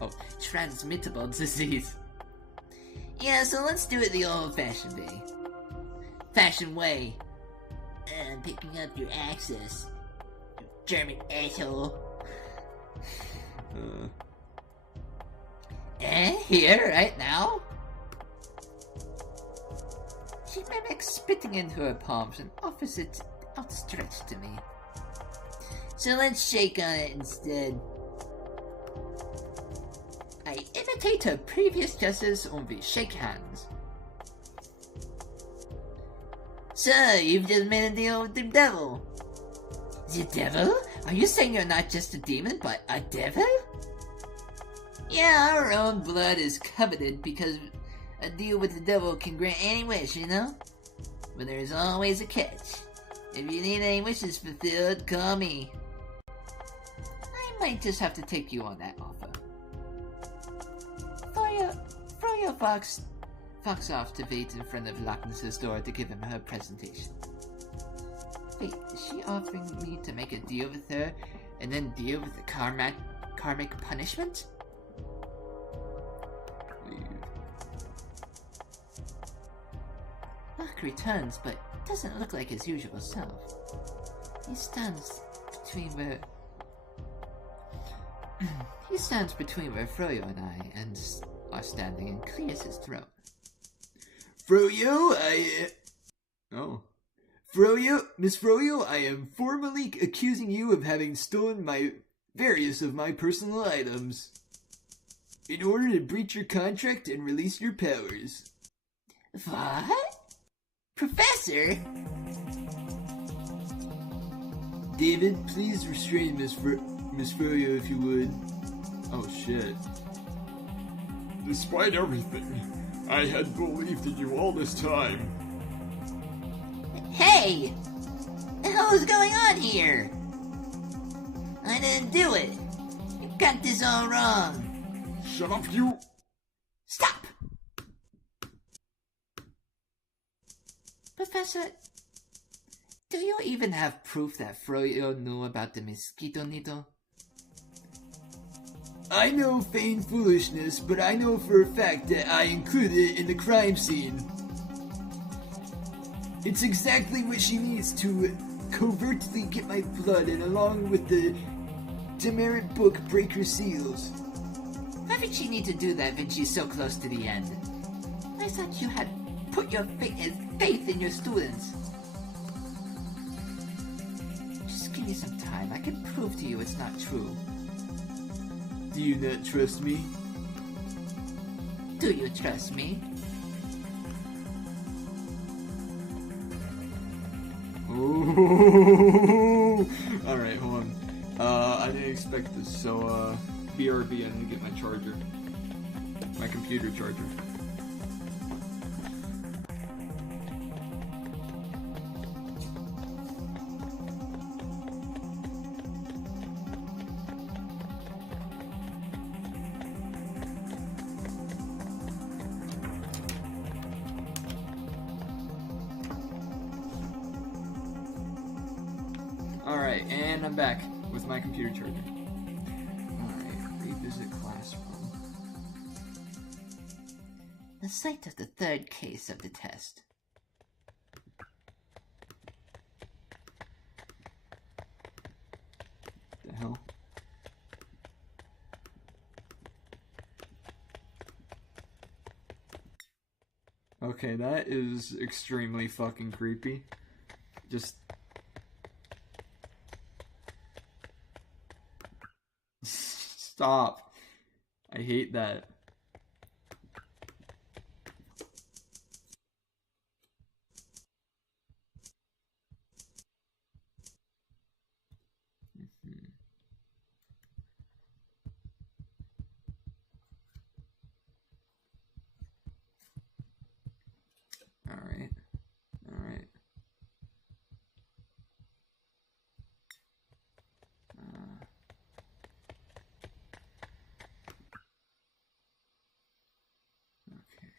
Oh, transmittable disease. Yeah, so let's do it the old-fashioned way. Fashion way. I'm picking up your access, you German asshole. Here, right now? She mimics spitting into her palms and offers it outstretched to me. So let's shake on it instead. I imitate her previous gestures and we shake hands. So, you've just made a deal with the devil. The devil? Are you saying you're not just a demon, but a devil? Yeah, our own blood is coveted because a deal with the devil can grant any wish, you know? But there's always a catch. If you need any wishes fulfilled, call me. I might just have to take you on that offer. Froyo Fox off to wait in front of Loch Ness's door to give him her presentation. Wait, is she offering me to make a deal with her and then deal with the karmic punishment? Loch returns, but doesn't look like his usual self. He stands between where Froyo and I are standing and clears his throat. Froyo, Miss Froyo, I am formally accusing you of having stolen various of my personal items in order to breach your contract and release your powers. What? Professor? David, please restrain Miss Froyo if you would. Oh shit. Despite everything, I had believed in you all this time. Hey! What the hell is going on here? I didn't do it. You got this all wrong. Shut up, you! Stop! Professor, do you even have proof that Froyo knew about the mosquito needle? I know feigned foolishness, but I know for a fact that I included it in the crime scene. It's exactly what she needs to covertly get my blood, and along with the demerit book, break her seals. Why would she need to do that when she's so close to the end? I thought you had put your faith in your students. Just give me some time. I can prove to you it's not true. Do you not trust me? Do you trust me? Ooh. Alright, hold on. I didn't expect this, so, BRB, I need to get my charger. My computer charger. Alright, and I'm back with my computer charger. Alright, revisit classroom. The site of the third case of the test. The hell? Okay, that is extremely fucking creepy. Just... Stop. I hate that. Alright. Alright. Okay.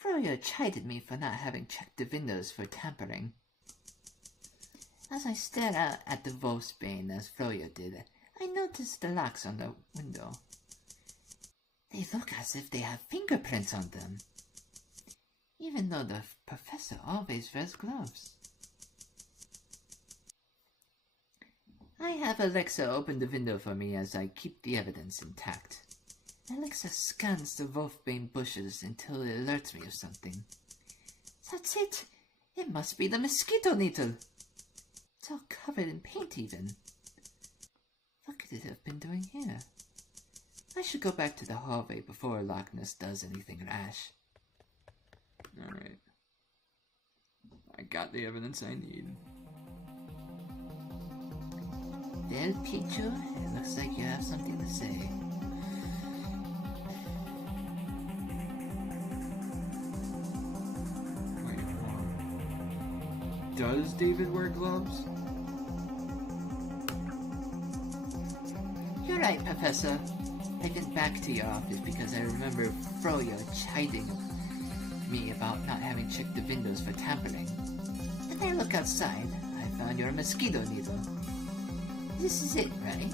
Froyo chided me for not having checked the windows for tampering. As I stared out at the Wolfsbane as Froyo did, I noticed the locks on the window. They look as if they have fingerprints on them, even though the professor always wears gloves. I have Alexa open the window for me as I keep the evidence intact. Alexa scans the Wolfbane bushes until it alerts me of something. That's it! It must be the mosquito needle! It's all covered in paint even. What could it have been doing here? I should go back to the hallway before Loch Ness does anything rash. Alright. I got the evidence I need. Well, Pichu, it looks like you have something to say. Wait, hold on. Does David wear gloves? You're right, Professor. I went back to your office because I remember Froyo chiding me about not having checked the windows for tampering. When I look outside, I found your mosquito needle. This is it, right?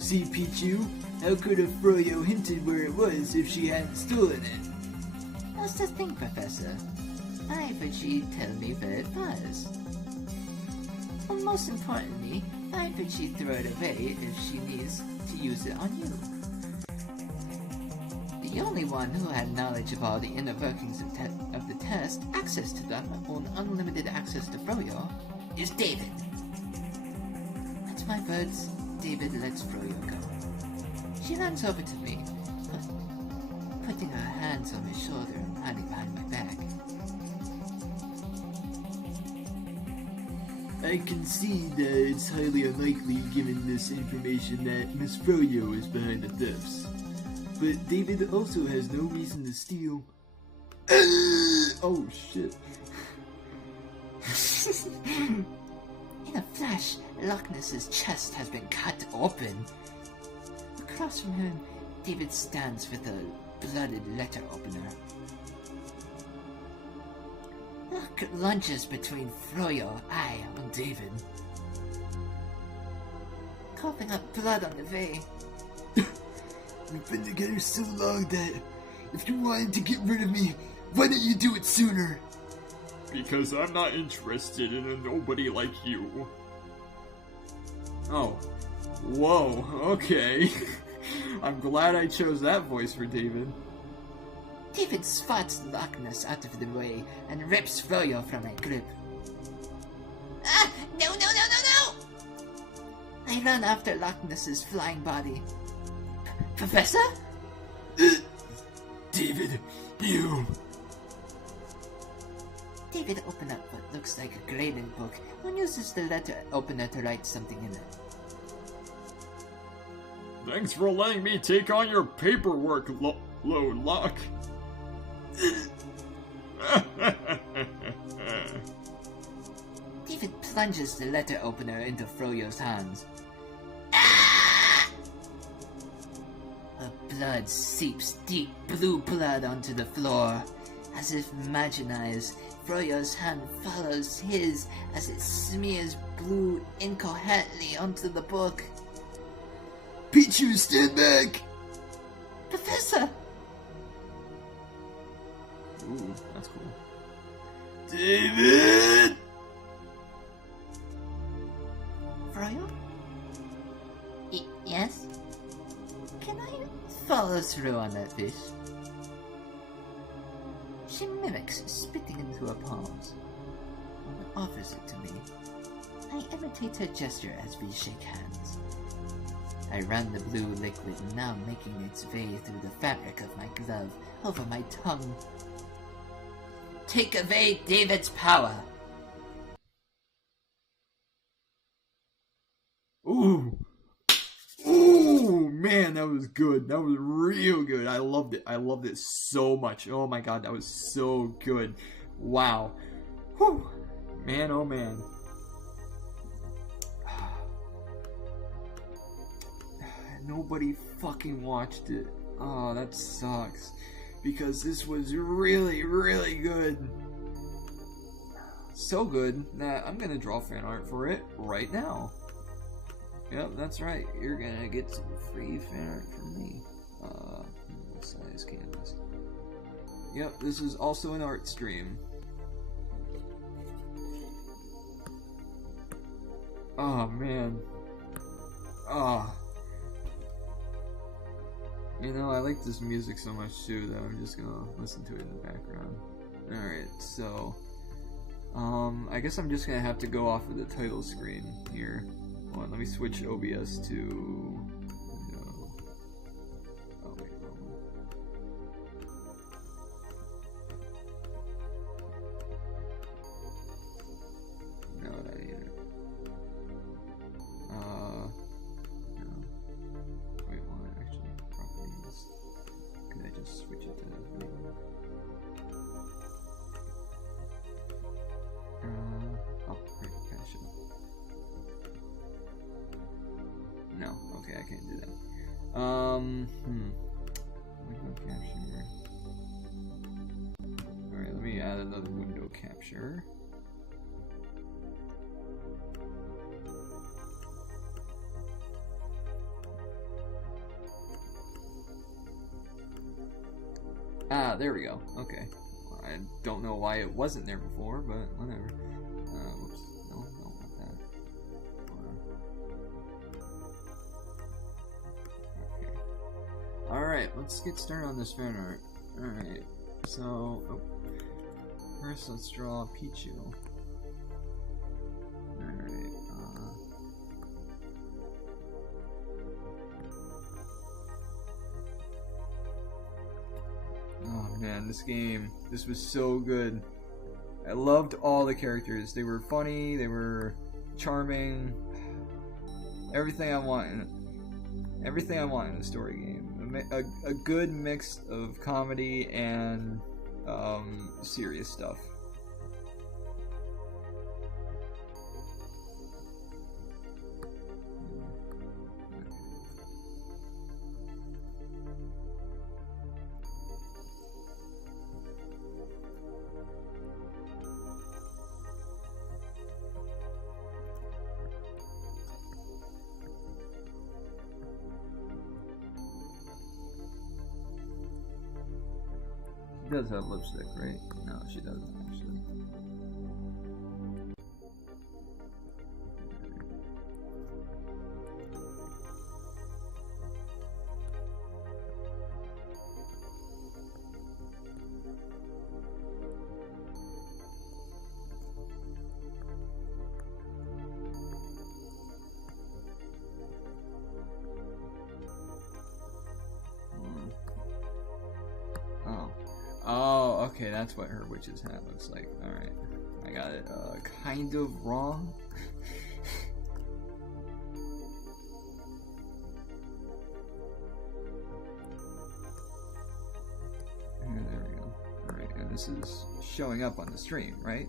See, Pichu, how could have Froyo hinted where it was if she hadn't stolen it? That's the thing, Professor. Why would she tell me where it was? Well, most importantly, why would she throw it away if she needs to use it on you? The only one who had knowledge of all the inner workings of the test, access to them, or unlimited access to Froyo, is David. That's my words. David lets Froyo go. She runs over to me, putting her hands on my shoulder and hiding behind my back. I can see that it's highly unlikely given this information that Miss Froyo is behind the thefts. But David also has no reason to steal. Oh shit. In a flash, Loch Ness's chest has been cut open. Across from him David stands with a blooded letter opener. Look lunges between Froyo eye on David, coughing up blood on the vein. We've been together so long that if you wanted to get rid of me, why didn't you do it sooner? Because I'm not interested in a nobody like you. Oh. Whoa, okay. I'm glad I chose that voice for David. David swats Loch Ness out of the way and rips Froyo from my grip. Ah! No, no, no, no, no! I run after Loch Ness's flying body. Professor? David, you... David opened up what looks like a graded book and uses the letter opener to write something in it. Thanks for letting me take on your paperwork load, Locke. David plunges the letter opener into Froyo's hands. Her blood seeps deep blue blood onto the floor. As if maginized, Froyo's hand follows his as it smears blue incoherently onto the book. Pichu, stand back! Professor! Ooh, that's cool. David! Froyo? Yes? Can I follow through on that fish? She mimics spitting into her palms and offers it to me. I imitate her gesture as we shake hands. I run the blue liquid now making its way through the fabric of my glove over my tongue. Take away David's power! Ooh. Ooh, man, that was good. That was real good. I loved it. I loved it so much. Oh my god, that was so good. Wow. Whew. Man, oh man. Nobody fucking watched it. Oh, that sucks. Because this was really, really good. So good that I'm gonna draw fan art for it right now. Yep, that's right. You're gonna get some free fan art from me. What size canvas? Yep, this is also an art stream. Oh man. Oh. You know, I like this music so much too that I'm just gonna listen to it in the background. Alright, so I guess I'm just gonna have to go off of the title screen here. Hold on, let me switch OBS to no. Oh wait, wrong one. No, that ain't it. No. Wait, what? Actually, properties. Could I just switch it to oh, right, cash it. No, okay, I can't do that. Window capture. Alright, let me add another window capture. Ah, there we go. Okay. I don't know why it wasn't there before, but whatever. Whoops. No, don't want that. Okay. Alright, let's get started on this fan art. Alright. So, first let's draw Pichu. Alright, oh man, this game, this was so good. I loved all the characters. They were funny, they were charming. Everything I want in a story game. A good mix of comedy and serious stuff. does have lipstick, right? No, she doesn't actually. Oh, okay, that's what her witch's hat looks like. Alright. I got it kind of wrong. Yeah, there we go. Alright, and this is showing up on the stream, right?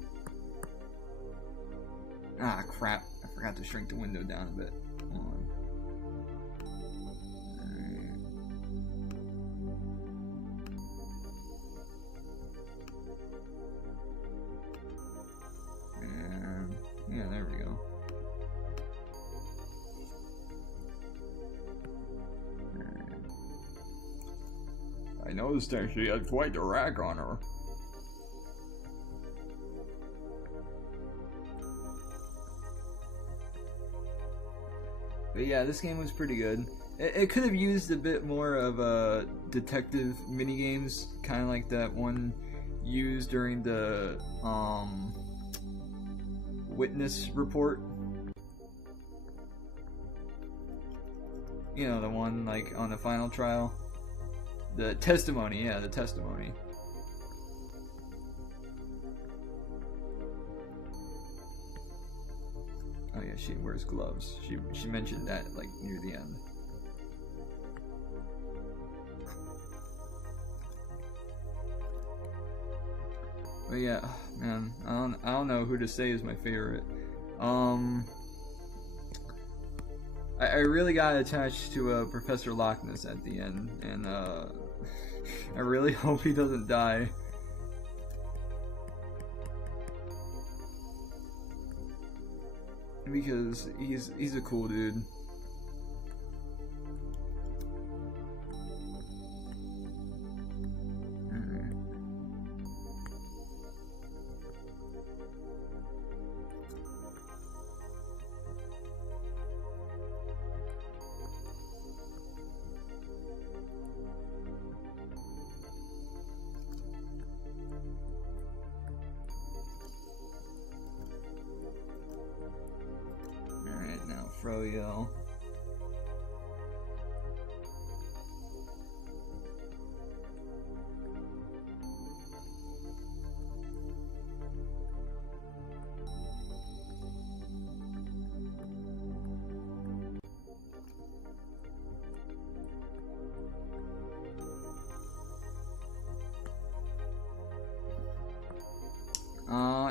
Ah, crap. I forgot to shrink the window down a bit. Hold on. Yeah, there we go. I noticed that she had quite a rag on her. But yeah, this game was pretty good. It could have used a bit more of detective minigames, kind of like that one used during the witness report. You know, the one like on the final trial. The testimony, yeah, the testimony. Oh yeah, she wears gloves. She mentioned that like near the end. But yeah, man, I don't know who to say is my favorite. I really got attached to Professor Loch Ness at the end, and I really hope he doesn't die. Because he's a cool dude. Alright, now Froyo.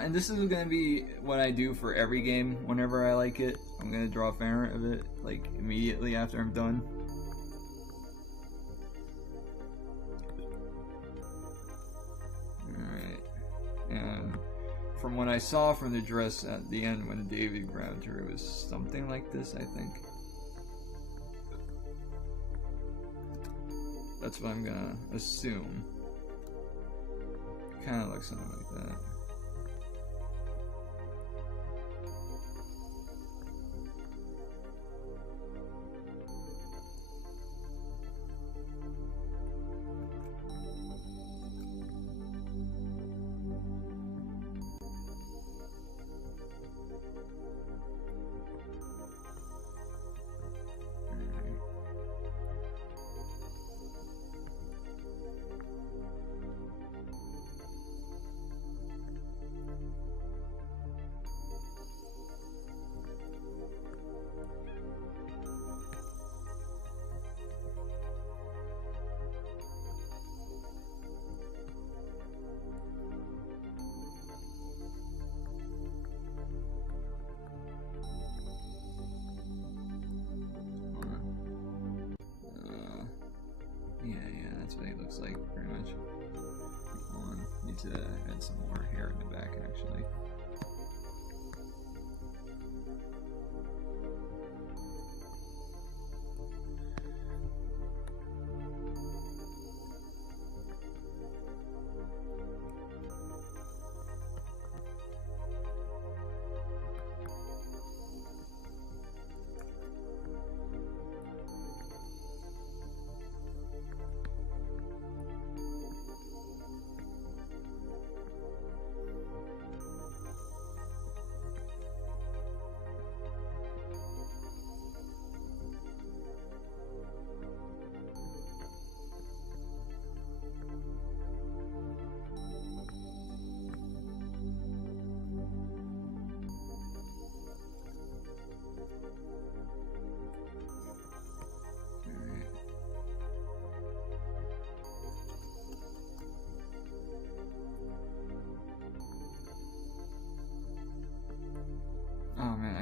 And this is going to be what I do for every game whenever I like it. I'm going to draw a parent of it, like, immediately after I'm done. Alright. And from what I saw from the dress at the end when David grabbed her, it was something like this, I think. That's what I'm going to assume. Kind of looks something like that. Yeah, that's what he looks like, pretty much. Hold on, need to add some more hair in the back, actually.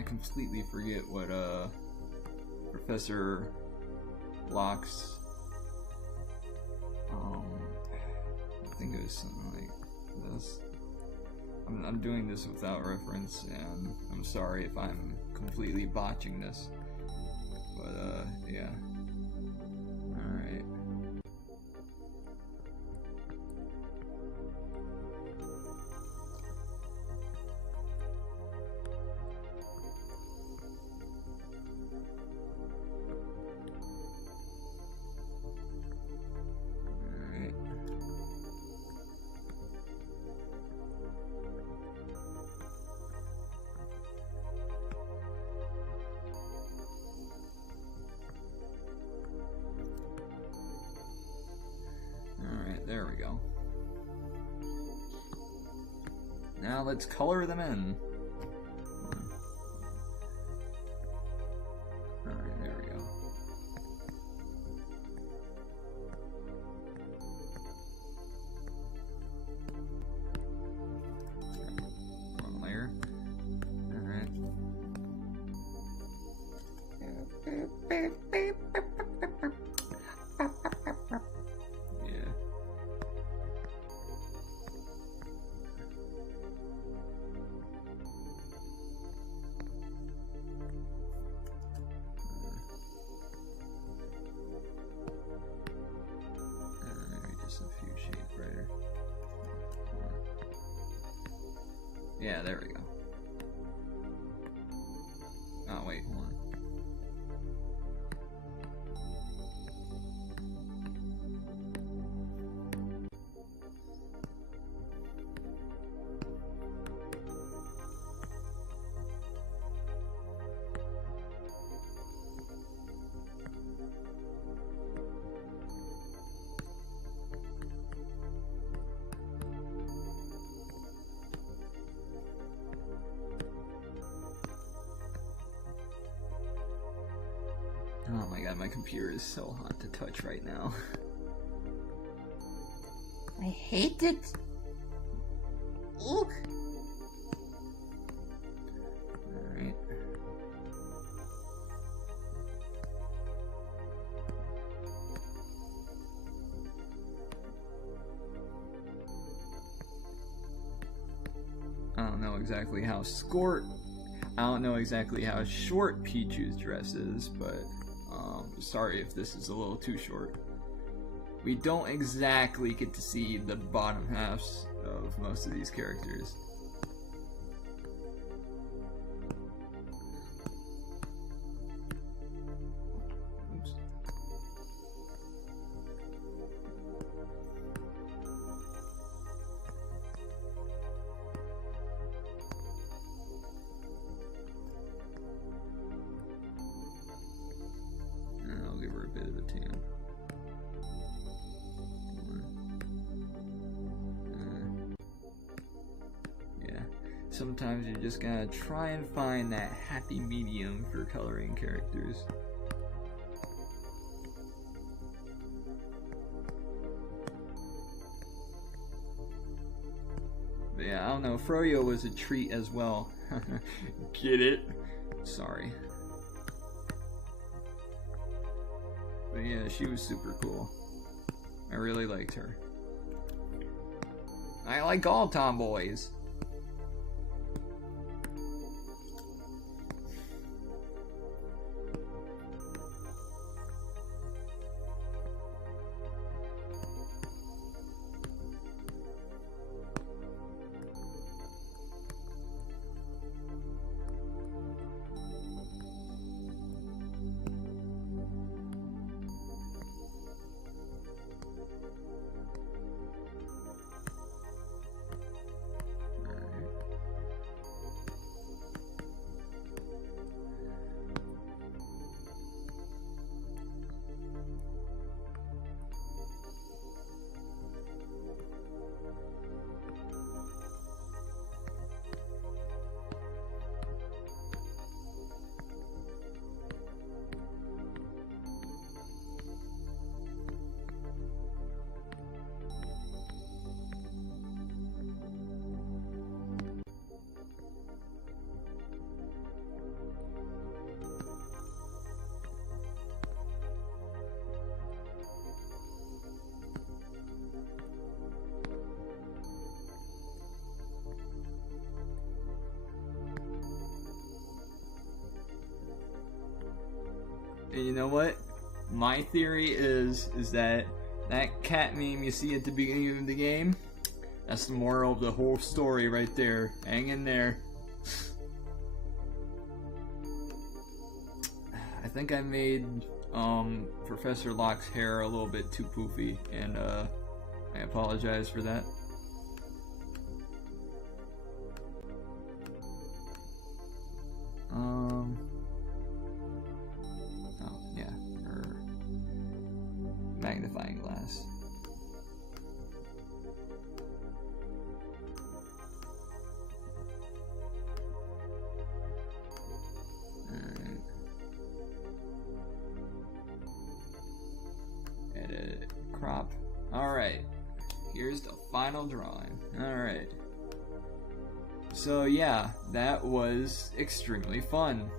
completely forget what Professor Locke's I think it was something like this. I'm doing this without reference, and I'm sorry if I'm completely botching this. But yeah. Alright. There we go. Now let's color them in. Alright, there we go. One layer. Alright. Yeah, there we go. Oh, wait, hold on. Oh my god, my computer is so hot to touch right now. I hate it. Ugh. Alright. I don't know exactly how short Pichu's dress is, but sorry if this is a little too short. We don't exactly get to see the bottom halves of most of these characters. Oops. I'll give her a bit of a tan. Yeah, sometimes you just gotta try and find that happy medium for coloring characters. But yeah, I don't know, Froyo was a treat as well. Get it? Sorry. But yeah, she was super cool. I really liked her. I like all tomboys. And you know what? My theory is that cat meme you see at the beginning of the game, that's the moral of the whole story right there. Hang in there. I think I made Professor Locke's hair a little bit too poofy, and I apologize for that. Oh yeah, magnifying glass. Alright. Edit, crop. Alright, here's the final drawing. Alright. So yeah, that was extremely fun.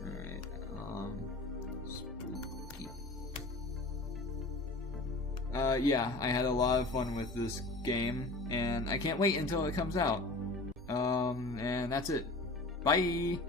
Alright, spooky. Yeah, I had a lot of fun with this game, and I can't wait until it comes out. And that's it. Bye!